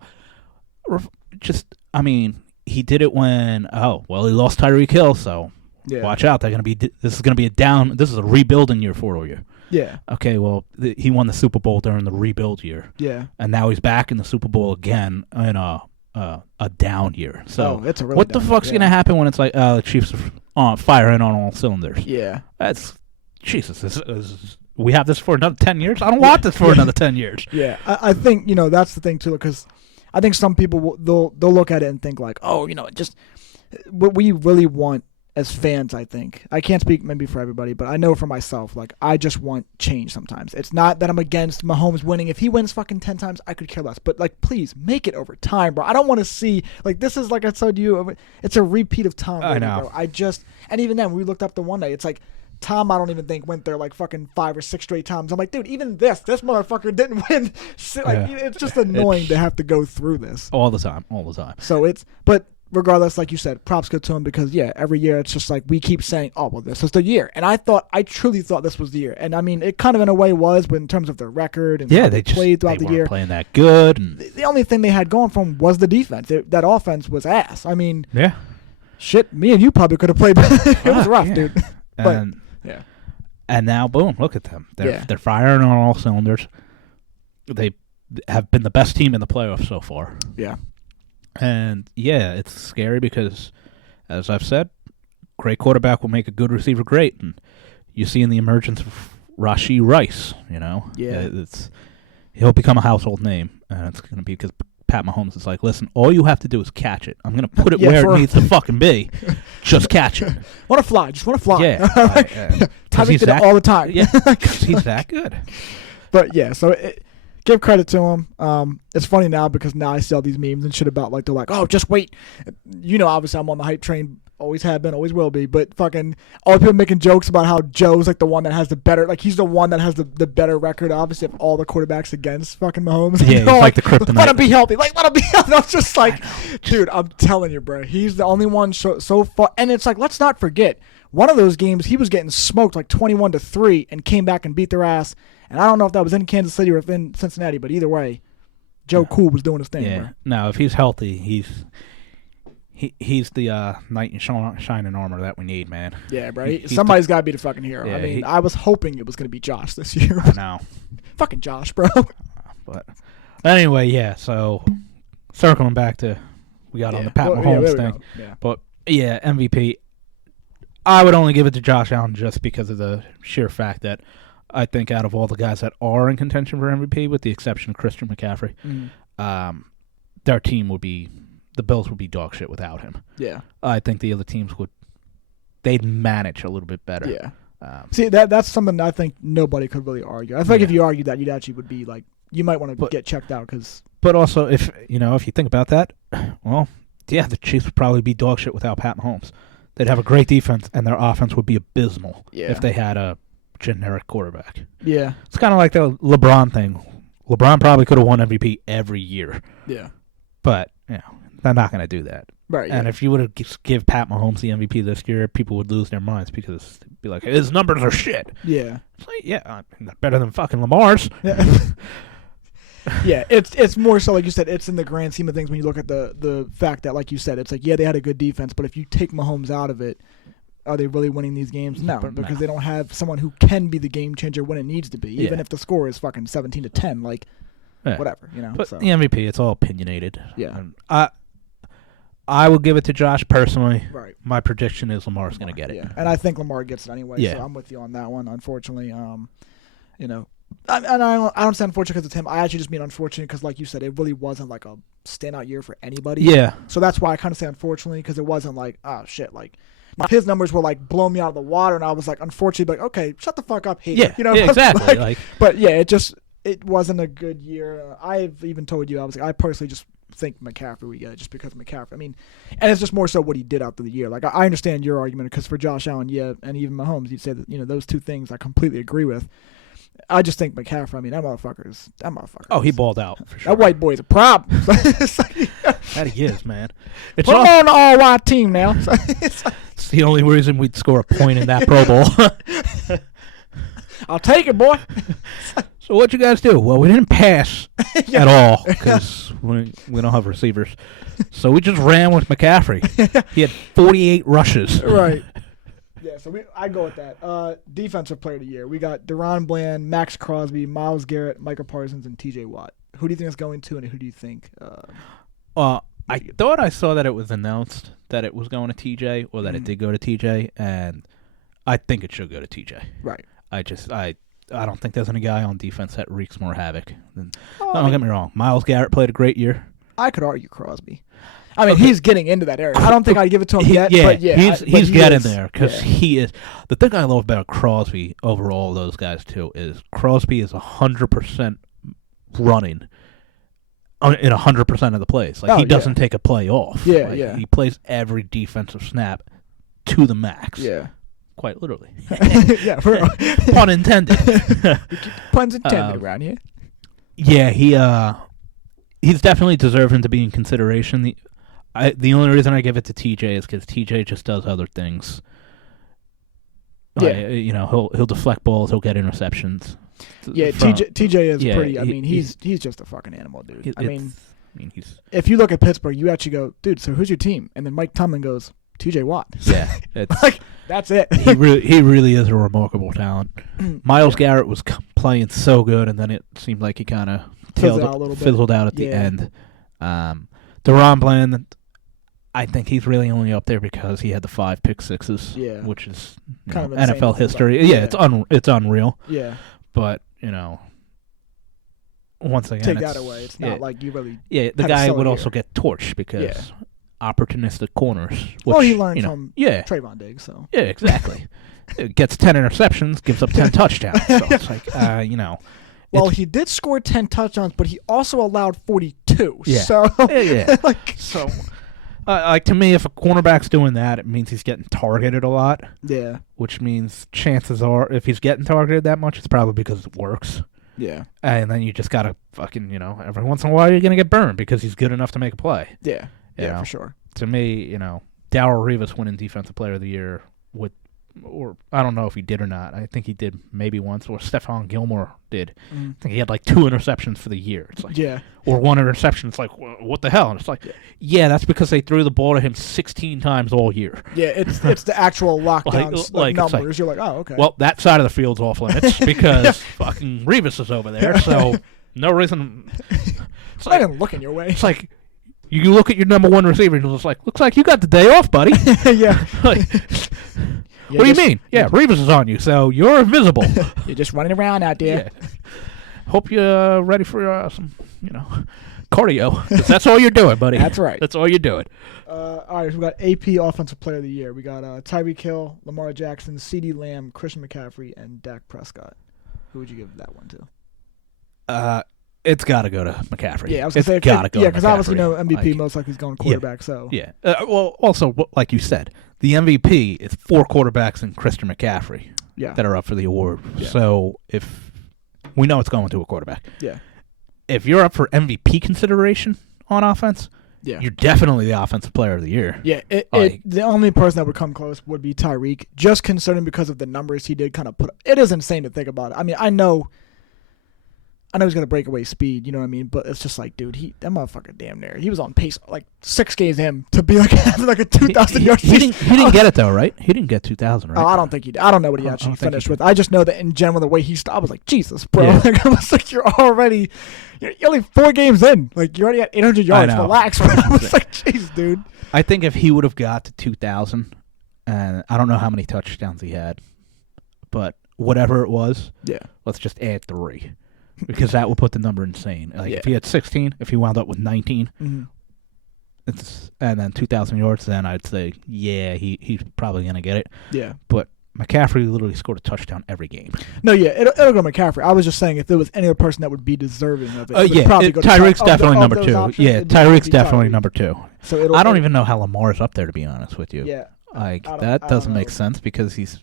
just, I mean, he did it when, he lost Tyreek Hill, so watch out. This is going to be this is a rebuilding year for you. Yeah. Okay, well, he won the Super Bowl during the rebuild year. Yeah. And now he's back in the Super Bowl again in a down year. So it's a really what the fuck's going to happen when it's like the Chiefs are firing on all cylinders? Yeah. That's Jesus. We have this for another 10 years? I don't want this for another 10 years. Yeah. I think, you know, that's the thing too, because I think some people they'll look at it and think like, oh, you know, just what we really want as fans, I think. I can't speak maybe for everybody, but I know for myself, like, I just want change sometimes. It's not that I'm against Mahomes winning. If he wins fucking 10 times, I could care less. But, like, please, make it over time, bro. I don't want to see, like, this is, like I told you, it's a repeat of Tom Brady, I know. bro. And even then, we looked up the one day, it's like, Tom, I don't even think, went there, like, fucking 5 or 6 straight times. I'm like, dude, even this motherfucker didn't win. It's just annoying to have to go through this. All the time. So but regardless, like you said, props go to him because, every year it's just like we keep saying, oh, well, this is the year. And I truly thought this was the year. And, I mean, it kind of in a way was, but in terms of their record and how they played throughout the year. They weren't playing that good. And the only thing they had going for them was the defense. That offense was ass. I mean, shit, me and you probably could have played. It was rough, dude. And now, boom, look at them. They're firing on all cylinders. They have been the best team in the playoffs so far. Yeah. And, it's scary because, as I've said, great quarterback will make a good receiver great. And you see in the emergence of Rashee Rice, you know. Yeah. He'll become a household name. And it's going to be because Pat Mahomes is like, listen, all you have to do is catch it. I'm going to put it where it needs to fucking be. Just catch it. Want to fly. Just want to fly. Yeah. Tyreek did it all the time. Yeah, because he's that good. But, so give credit to him. It's funny now because now I see all these memes and shit about, like, they're like, oh, just wait. You know, obviously I'm on the hype train. Always have been, always will be. But fucking all the people making jokes about how Joe's like the one that has the better, like he's the one that has the better record, obviously, of all the quarterbacks against fucking Mahomes. Yeah, he's like the kryptonite. Let him be healthy. Like, let him be healthy. I was just like, dude, I'm telling you, bro. He's the only one so far. And it's like, let's not forget, one of those games, he was getting smoked like 21-3 and came back and beat their ass. And I don't know if that was in Kansas City or in Cincinnati, but either way, Joe Cool was doing his thing, bro. No, if he's healthy, he's the knight in shining armor that we need, man. Yeah, bro. Somebody's got to be the fucking hero. Yeah, I mean, I was hoping it was going to be Josh this year. I know. Fucking Josh, bro. But anyway, so circling back to we got on the Pat Mahomes thing. Yeah. But, MVP, I would only give it to Josh Allen just because of the sheer fact that I think out of all the guys that are in contention for MVP, with the exception of Christian McCaffrey, their team would be, the Bills would be dog shit without him. Yeah. I think the other teams they'd manage a little bit better. Yeah. See, that's something that I think nobody could really argue. I think if you argued that, you'd actually would be like, you might want to get checked out because. But also, if you think about that, well, the Chiefs would probably be dog shit without Pat Mahomes. They'd have a great defense, and their offense would be abysmal if they had a generic quarterback. Yeah. It's kind of like the LeBron thing LeBron probably could have won MVP every year. Yeah. But, they're not going to do that. Right. And if you would have give Pat Mahomes the MVP this year, people would lose their minds because they'd be like, his numbers are shit. Yeah. It's like, better than fucking Lamar's. Yeah. Yeah, it's more so, like you said, it's in the grand scheme of things when you look at the fact that, like you said, it's like, yeah, they had a good defense, but if you take Mahomes out of it, are they really winning these games? No, because they don't have someone who can be the game changer when it needs to be, even if the score is fucking 17-10, like, whatever, But the MVP, it's all opinionated. Yeah. And I will give it to Josh personally. Right. My prediction is Lamar's going to get it. Yeah, and I think Lamar gets it anyway, so I'm with you on that one, unfortunately. I don't say unfortunate because it's him. I actually just mean unfortunate because, like you said, it really wasn't like a standout year for anybody. Yeah. So that's why I kind of say unfortunately, because it wasn't like, oh shit, like his numbers were like blowing me out of the water, and I was like, unfortunately, like, okay, shut the fuck up, hater. Yeah. Yeah, exactly. But yeah, it wasn't a good year. I've even told you, I was like, I personally just think McCaffrey would get it just because of McCaffrey. I mean, and it's just more so what he did after the year. Like, I understand your argument because for Josh Allen, and even Mahomes, you'd say that those two things I completely agree with. I just think McCaffrey, I mean, that motherfucker. Oh, he balled out, for sure. That white boy's a problem. That he is, man. Put him on the all-white team now. It's the only reason we'd score a point in that Pro Bowl. I'll take it, boy. So what you guys do? Well, we didn't pass at all because we don't have receivers. So we just ran with McCaffrey. He had 48 rushes. Right. Yeah, so I go with that. Defensive player of the year. We got Deron Bland, Max Crosby, Myles Garrett, Micah Parsons, and T.J. Watt. Who do you think it's going to, and who do you think? I thought I saw that it was announced that it was going to TJ or that it did go to TJ, and I think it should go to TJ. Right. I don't think there's any guy on defense that wreaks more havoc. Don't get me wrong. Myles Garrett played a great year. I could argue Crosby. I mean, he's getting into that area. I don't think I'd give it to him yet. But he's getting there because he is. The thing I love about Crosby over all those guys too is Crosby is 100% running in 100% of the plays. Like he doesn't take a play off. Yeah, He plays every defensive snap to the max. Yeah. Quite literally. Yeah, for real. Pun intended. Puns intended around here. Yeah, he's definitely deserving to be in consideration. The only reason I give it to TJ is because TJ just does other things. Yeah. He'll deflect balls, he'll get interceptions. Yeah, TJ is pretty. I mean, he's just a fucking animal, dude. He's. If you look at Pittsburgh, you actually go, dude. So who's your team? And then Mike Tomlin goes, TJ Watt. Yeah, it's like that's it. he really is a remarkable talent. Myles Garrett was playing so good, and then it seemed like he kind of fizzled out at the end. Deron Bland, I think he's really only up there because he had the 5 pick sixes, which is kind of NFL history. It's unreal. Yeah, but once again, take that away. It's not like you really. Yeah, the guy would also get torched because opportunistic corners. Which, he learned from Trayvon Diggs. So yeah, exactly. It gets 10 interceptions, gives up 10 touchdowns. So it's like Well, he did score 10 touchdowns, but he also allowed 42. Yeah. So to me, if a cornerback's doing that, it means he's getting targeted a lot. Yeah. Which means chances are, if he's getting targeted that much, it's probably because it works. Yeah. And then you just gotta fucking, every once in a while you're gonna get burned because he's good enough to make a play. Yeah. Yeah, for sure. To me, Darrelle Revis winning Defensive Player of the Year or I don't know if he did or not. I think he did maybe once, or Stephon Gilmore did. I think he had like 2 interceptions for the year. It's like, or 1 interception. It's like, what the hell? And it's like, that's because they threw the ball to him 16 times all year. Yeah, it's the actual lockdowns numbers. You're like, oh, okay. Well, that side of the field's off limits because fucking Revis is over there. So no reason. It's not even looking your way. It's like, you look at your number 1 receiver and it's like, looks like you got the day off, buddy. Yeah. What do you mean? Yeah, Revis is on you, so you're invisible. You're just running around out there. Yeah. Hope you're ready for some, cardio. 'Cause that's all you're doing, buddy. That's right. That's all you're doing. All right, so we got AP Offensive Player of the Year. We got Tyreek Hill, Lamar Jackson, CeeDee Lamb, Christian McCaffrey, and Dak Prescott. Who would you give that one to? It's got to go to McCaffrey. Yeah, I was going to say. Got to go. Yeah, because obviously, MVP most likely is going quarterback. So yeah. Well, also, like you said, the MVP is 4 quarterbacks and Christian McCaffrey. That are up for the award. Yeah. So if we know it's going to a quarterback. Yeah. if you're up for MVP consideration on offense, yeah, you're definitely the offensive player of the year. Yeah, the only person that would come close would be Tyreek, just concerning because of the numbers he did kind of put up. It is insane to think about it. I mean, I know he's going to break away speed, you know what I mean? But it's just like, dude, that motherfucker damn near. He was on pace like 6 games in to be like a 2,000 yard season. He didn't get it, though, right? He didn't get 2,000, right? Oh, I don't think he did. I don't know what he actually finished with. I just know that in general, the way he stopped, I was like, Jesus, bro. Yeah. Like, I was like, you're only 4 games in. Like, you're already at 800 yards. Relax. I was like, jeez, dude. I think if he would have got to 2,000, and I don't know how many touchdowns he had, but whatever it was, let's just add 3. Because that would put the number insane. Like if he had 16, if he wound up with 19, and then 2,000 yards, then I'd say, he's probably going to get it. Yeah. But McCaffrey literally scored a touchdown every game. No, it'll go McCaffrey. I was just saying if there was any other person that would be deserving of it, it would probably go Tyreek's definitely number 2. Tyreek's definitely Tyreek. number 2. So I don't even know how Lamar's up there, to be honest with you. Yeah. That doesn't make sense because he's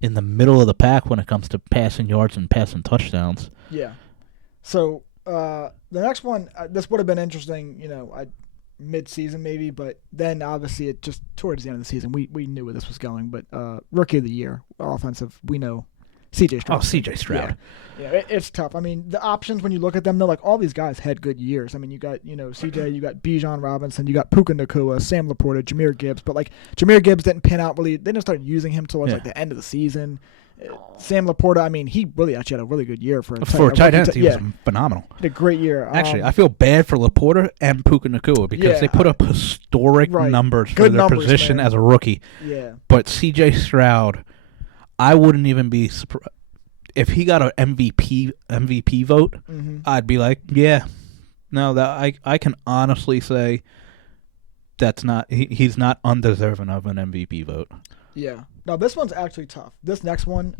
in the middle of the pack when it comes to passing yards and passing touchdowns. Yeah. So the next one, this would have been interesting, mid-season maybe, but then obviously it just towards the end of the season, we knew where this was going. But Rookie of the Year, offensive, we know C.J. Stroud. Oh, C.J. Stroud. Yeah, it's tough. I mean, the options, when you look at them, they're like all these guys had good years. I mean, you got, C.J., you got Bijan Robinson, you got Puka Nacua, Sam Laporta, Jahmyr Gibbs. But, like, Jahmyr Gibbs didn't pan out really. They didn't start using him towards, like, the end of the season. Sam Laporta, I mean, he really actually had a really good year for a tight end. He was phenomenal. He had a great year. Actually, I feel bad for Laporta and Puka Nacua because they put up historic numbers for their position as a rookie. Yeah. But C.J. Stroud, I wouldn't even be surprised. If he got an MVP vote, I'd be like, I can honestly say that's not he's not undeserving of an MVP vote. Yeah. Now, this one's actually tough. This next one,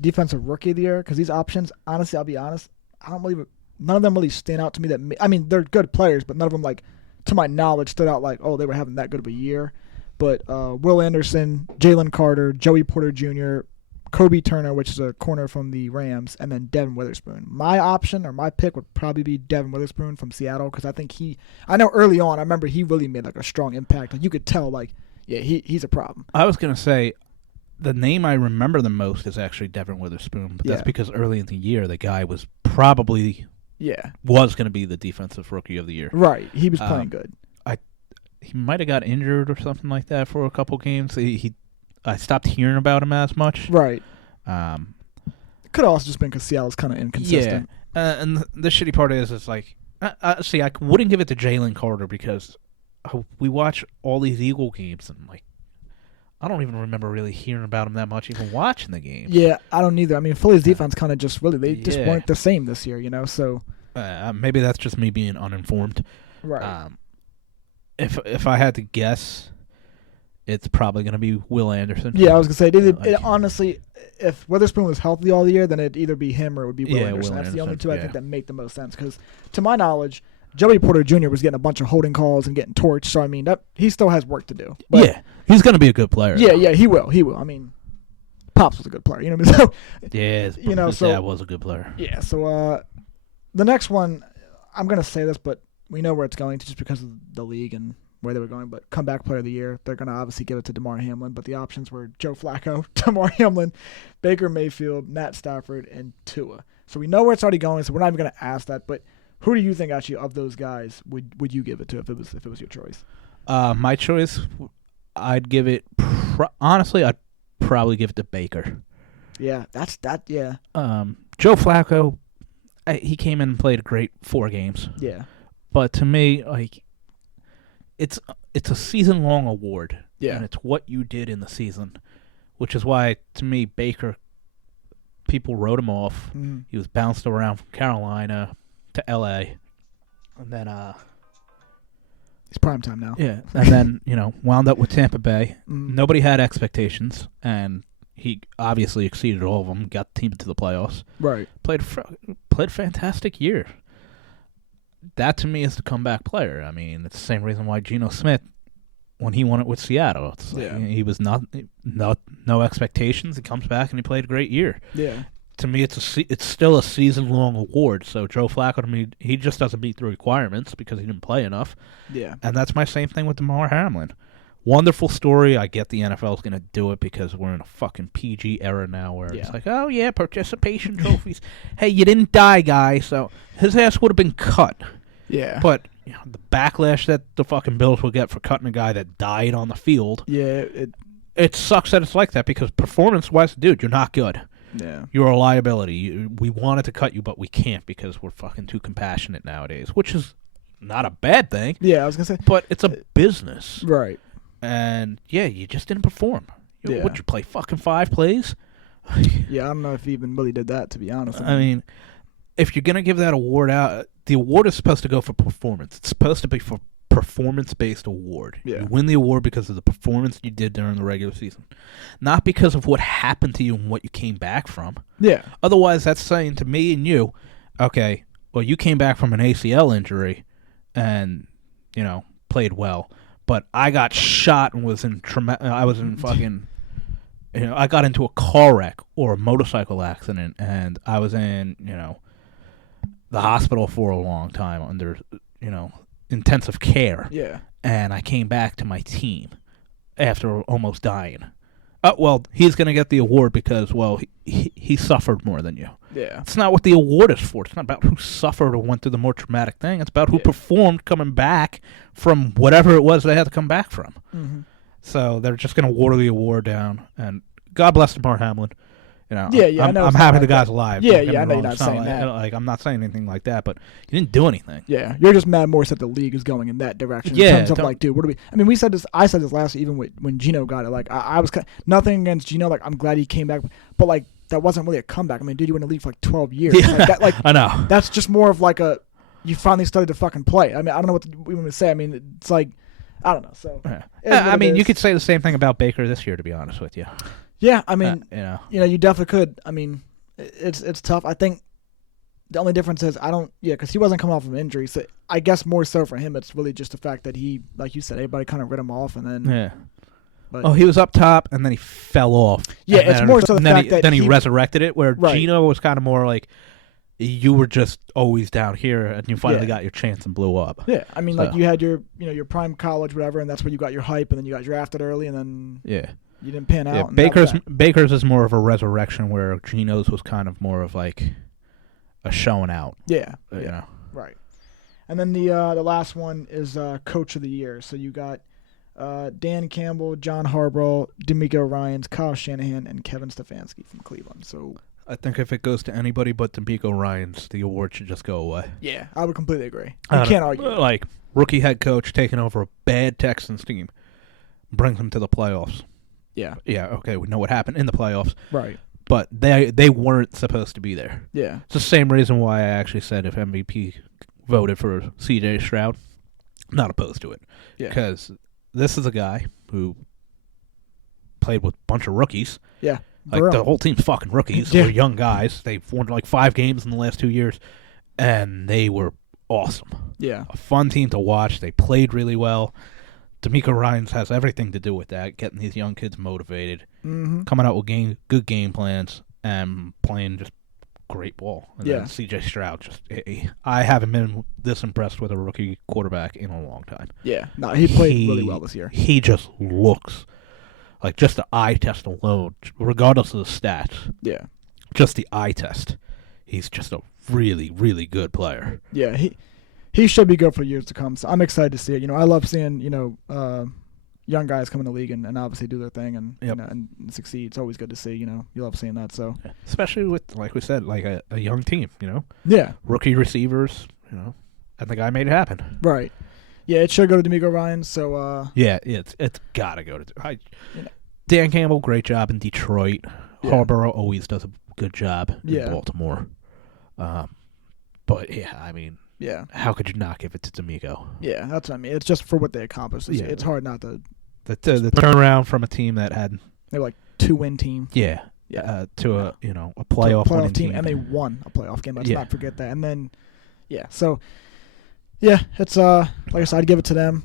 Defensive Rookie of the Year, because these options, honestly, I'll be honest, none of them really stand out to me. They're good players, but none of them, like, to my knowledge, stood out like, oh, they were having that good of a year. But Will Anderson, Jalen Carter, Joey Porter Jr., Kobe Turner, which is a corner from the Rams, and then Devin Witherspoon. My option or my pick would probably be Devin Witherspoon from Seattle because I think I know early on, I remember he really made like a strong impact. Like you could tell, like, he's a problem. I was going to say the name I remember the most is actually Devin Witherspoon, but that's because early in the year the guy was probably was going to be the Defensive Rookie of the Year. Right. He was playing good. He might have got injured or something like that for a couple games. I stopped hearing about him as much. Right. Could have also just been because Seattle's kind of inconsistent. Yeah. And the shitty part is like, see, I wouldn't give it to Jalen Carter because we watch all these Eagle games and like, I don't even remember really hearing about him that much, even watching the games. Yeah, I don't either. I mean, Philly's defense kind of just they just weren't the same this year, so. Maybe that's just me being uninformed. Right. If I had to guess, it's probably going to be Will Anderson. Yeah, I was going to say, honestly, if Witherspoon was healthy all the year, then it'd either be him or it would be Will Anderson. That's the only two I think that make the most sense. Because, to my knowledge, Joey Porter Jr. was getting a bunch of holding calls and getting torched. So, I mean, he still has work to do. But he's going to be a good player. Yeah, he will. I mean, Pops was a good player. You know what I mean? So, his dad was a good player. Yeah, so the next one, I'm going to say this, but we know where it's going to just because of the league and where they were going, but comeback player of the year, they're going to obviously give it to DeMar Hamlin, but the options were Joe Flacco, DeMar Hamlin, Baker Mayfield, Matt Stafford, and Tua. So we know where it's already going, so we're not even going to ask that, but who do you think actually of those guys would you give it to if it was your choice? My choice, I'd give it, honestly, I'd probably give it to Baker. Yeah, yeah. Joe Flacco, he came in and played a great 4 games. Yeah. But to me, like, it's a season-long award. Yeah. And it's what you did in the season, which is why, to me, Baker, people wrote him off. Mm-hmm. He was bounced around from Carolina to L.A. And then he's prime time now. Yeah. And then, wound up with Tampa Bay. Mm-hmm. Nobody had expectations, and he obviously exceeded all of them, got the team into the playoffs. Right. Played a fantastic year. That, to me, is the comeback player. I mean, it's the same reason why Geno Smith, when he won it with Seattle, it's like he was no expectations. He comes back and he played a great year. Yeah. to me, it's still a season-long award. So Joe Flacco, to me, he just doesn't meet the requirements because he didn't play enough. Yeah. And that's my same thing with Damar Hamlin. Wonderful story. I get the NFL's going to do it because we're in a fucking PG era now where it's like, oh, yeah, participation trophies. Hey, you didn't die, guy, so his ass would have been cut. Yeah. But the backlash that the fucking Bills will get for cutting a guy that died on the field. Yeah. It sucks that it's like that because performance-wise, dude, you're not good. Yeah. You're a liability. We wanted to cut you, but we can't because we're fucking too compassionate nowadays, which is not a bad thing. Yeah, I was going to say. But it's a business. Right. And, yeah, you just didn't perform. Would you play fucking 5 plays? Yeah, I don't know if he even really did that, to be honest. I mean, if you're going to give that award out, the award is supposed to go for performance. It's supposed to be for performance-based award. Yeah. You win the award because of the performance you did during the regular season, not because of what happened to you and what you came back from. Yeah. Otherwise, that's saying to me and you, okay, well, you came back from an ACL injury and, played well, but I got shot and was in fucking, I got into a car wreck or a motorcycle accident and I was in, the hospital for a long time under, intensive care. Yeah. And I came back to my team after almost dying. Well, he's going to get the award because, well, he suffered more than you. Yeah. It's not what the award is for. It's not about who suffered or went through the more traumatic thing. It's about who performed coming back from whatever it was they had to come back from. Mm-hmm. So they're just going to water the award down. And God bless Damar Hamlin. I'm happy the guy's alive. Yeah, I know you're not saying that. I'm not saying anything like that, but he didn't do anything. Yeah, you're just mad more so that the league is going in that direction. In terms of like, dude, what do we? I mean, I said this last even when Gino got it. Like, I was nothing against Gino. Like, I'm glad he came back, but like that wasn't really a comeback. I mean, dude, you were in the league for like 12 years. Yeah, I know. That's just more of like you finally started to fucking play. I mean, I don't know what we want to say. I mean, it's like, I don't know. So, I mean, you could say the same thing about Baker this year, to be honest with you. Yeah, I mean, you definitely could. I mean, it's tough. I think the only difference is because he wasn't coming off of an injury. So I guess more so for him, it's really just the fact that he, like you said, everybody kind of rid him off, and then But he was up top and then he fell off. Yeah, it's more so the fact that he resurrected it. Where Gino was kind of more like you were just always down here and you finally got your chance and blew up. Yeah, I mean, like you had your your prime college, whatever, and that's where you got your hype, and then you got drafted early, and then you didn't pan out. Yeah, Baker's is more of a resurrection, where Gino's was kind of more of like a showing out. Yeah, right. And then the last one is Coach of the Year. So you got Dan Campbell, John Harbaugh, D'Amico Ryans, Kyle Shanahan, and Kevin Stefanski from Cleveland. So I think if it goes to anybody but D'Amico Ryans, the award should just go away. Yeah, I would completely agree. You can't argue. Like, rookie head coach taking over a bad Texans team, brings them to the playoffs. Yeah. Yeah, okay, we know what happened in the playoffs. Right. But they weren't supposed to be there. Yeah. It's the same reason why I actually said if MVP voted for C.J. Stroud, not opposed to it. Yeah. Because this is a guy who played with a bunch of rookies. Yeah. Like, the whole team's fucking rookies. They're young guys. They've won like 5 games in the last 2 years, and they were awesome. Yeah. A fun team to watch. They played really well. D'Amico Ryans has everything to do with that, getting these young kids motivated, coming out with good game plans, and playing just great ball. And then C.J. Stroud, I haven't been this impressed with a rookie quarterback in a long time. Yeah. No, he played really well this year. He just looks like, just the eye test alone, regardless of the stats. Yeah. Just the eye test. He's just a really, really good player. Yeah, he should be good for years to come. So I'm excited to see it. I love seeing, young guys come in the league and obviously do their thing and and succeed. It's always good to see. You love seeing that. So especially with, like we said, like a young team. Yeah. Rookie receivers. And the guy made it happen. Right. Yeah, it should go to D'Amico Ryans. So it's gotta go to. Dan Campbell, great job in Detroit. Yeah. Harbaugh always does a good job in Yeah. Baltimore. But yeah, I mean. Yeah. How could you not give it to D'Amico? Yeah, that's what I mean. It's just for what they accomplished. It's hard not to. The turnaround from a team that had. They were like 2-win team. Yeah. Yeah. To a playoff team, and they won a playoff game. Let's not forget that. And then, so. Yeah, it's like I said, I'd give it to them.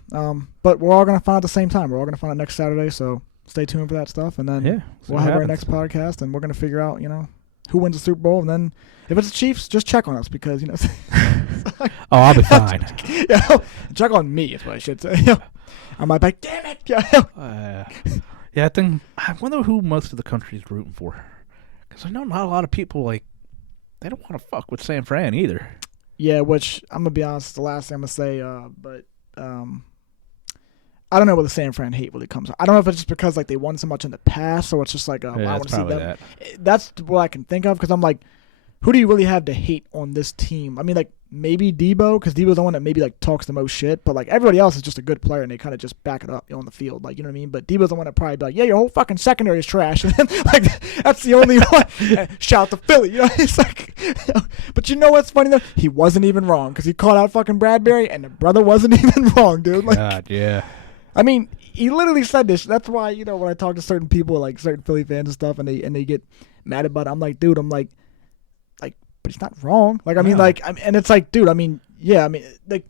But we're all gonna find out at the same time. We're all gonna find out next Saturday. So stay tuned for that stuff, and then we'll have our next podcast, and we're gonna figure out, who wins the Super Bowl, and then if it's the Chiefs, just check on us because Oh, I'll be fine. Check on me is what I should say. I might be like, damn it. Yeah, I wonder who most of the country is rooting for. Because I know not a lot of people, like, they don't want to fuck with San Fran either. Yeah, which I'm going to be honest, the last thing I'm going to say, but I don't know where the San Fran hate really comes from. I don't know if it's just because, like, they won so much in the past, so it's just like, I want to see them. That's what I can think of because I'm like, who do you really have to hate on this team? I mean, like, maybe Debo, because Debo's the one that maybe, like, talks the most shit. But, like, everybody else is just a good player, and they kind of just back it up on the field. Like, you know what I mean? But Debo's the one that probably be like, yeah, your whole fucking secondary is trash. And then, like, that's the only one. Shout to Philly. You know, it's like, but you know what's funny, though? He wasn't even wrong, because he called out fucking Bradbury, and the brother wasn't even wrong, dude. Like, God, yeah. I mean, he literally said this. That's why, you know, when I talk to certain people, like certain Philly fans and stuff, and they get mad about it, I'm like, dude, but he's not wrong. Like, I mean, like, and it's like, dude, I mean, yeah, I mean, like,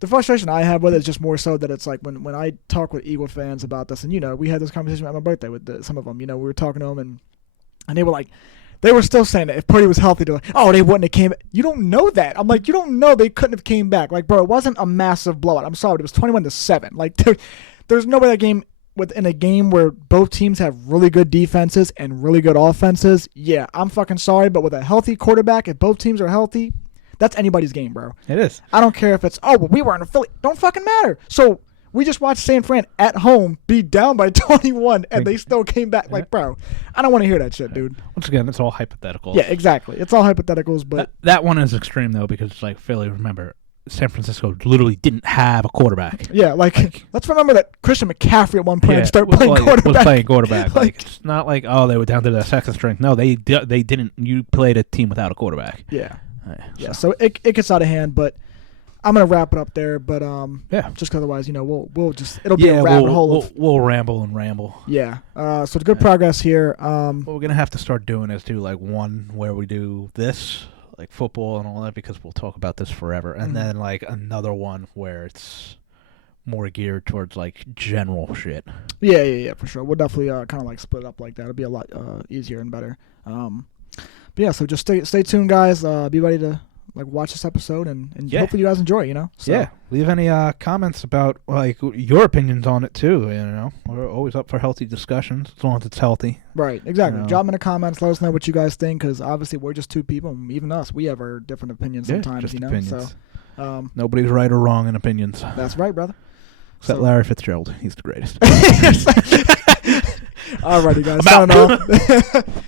the frustration I have with it is just more so that it's like when I talk with Eagle fans about this, and, you know, we had this conversation at my birthday with some of them, you know, we were talking to them, and they were like, they were still saying that if Purdy was healthy, they're like, oh, they wouldn't have came back. You don't know that. I'm like, you don't know they couldn't have came back. Like, bro, it wasn't a massive blowout. I'm sorry, it was 21-7. Like, there's no way that game, within a game where both teams have really good defenses and really good offenses, yeah, I'm fucking sorry, but with a healthy quarterback, if both teams are healthy, that's anybody's game, bro. It is. I don't care if it's, oh, well, we were in a Philly. Don't fucking matter. So we just watched San Fran at home be down by 21, and they still came back. Like, bro, I don't want to hear that shit, dude. Once again, it's all hypothetical. Yeah, exactly. It's all hypotheticals, but that one is extreme, though, because it's like Philly, remember, San Francisco literally didn't have a quarterback. Yeah, like let's remember that Christian McCaffrey at one point started playing quarterback. Was playing quarterback. Like, it's not like, oh, they were down to their second string. No, they didn't. You played a team without a quarterback. Yeah. Yeah, so it gets out of hand, but I'm gonna wrap it up there. But yeah, just 'cause otherwise, you know, we'll just it'll be a rabbit hole. We'll ramble and ramble. Yeah. So it's good progress here. What we're gonna have to start doing is do like one where we do this, like football and all that, because we'll talk about this forever, and then like another one where it's more geared towards like general shit. Yeah, for sure. We'll definitely kind of like split it up like that. It'll be a lot easier and better. But yeah, so just stay tuned, guys. Be ready to like watch this episode and hopefully you guys enjoy it, you know. So. Yeah, leave any comments about like your opinions on it too. You know, we're always up for healthy discussions as long as it's healthy. Right, exactly. You know? Drop in the comments. Let us know what you guys think, because obviously we're just two people. And even us, we have our different opinions sometimes. Just, you know, opinions. So nobody's right or wrong in opinions. That's right, brother. Except Larry Fitzgerald, he's the greatest. Alrighty, guys. Signing off.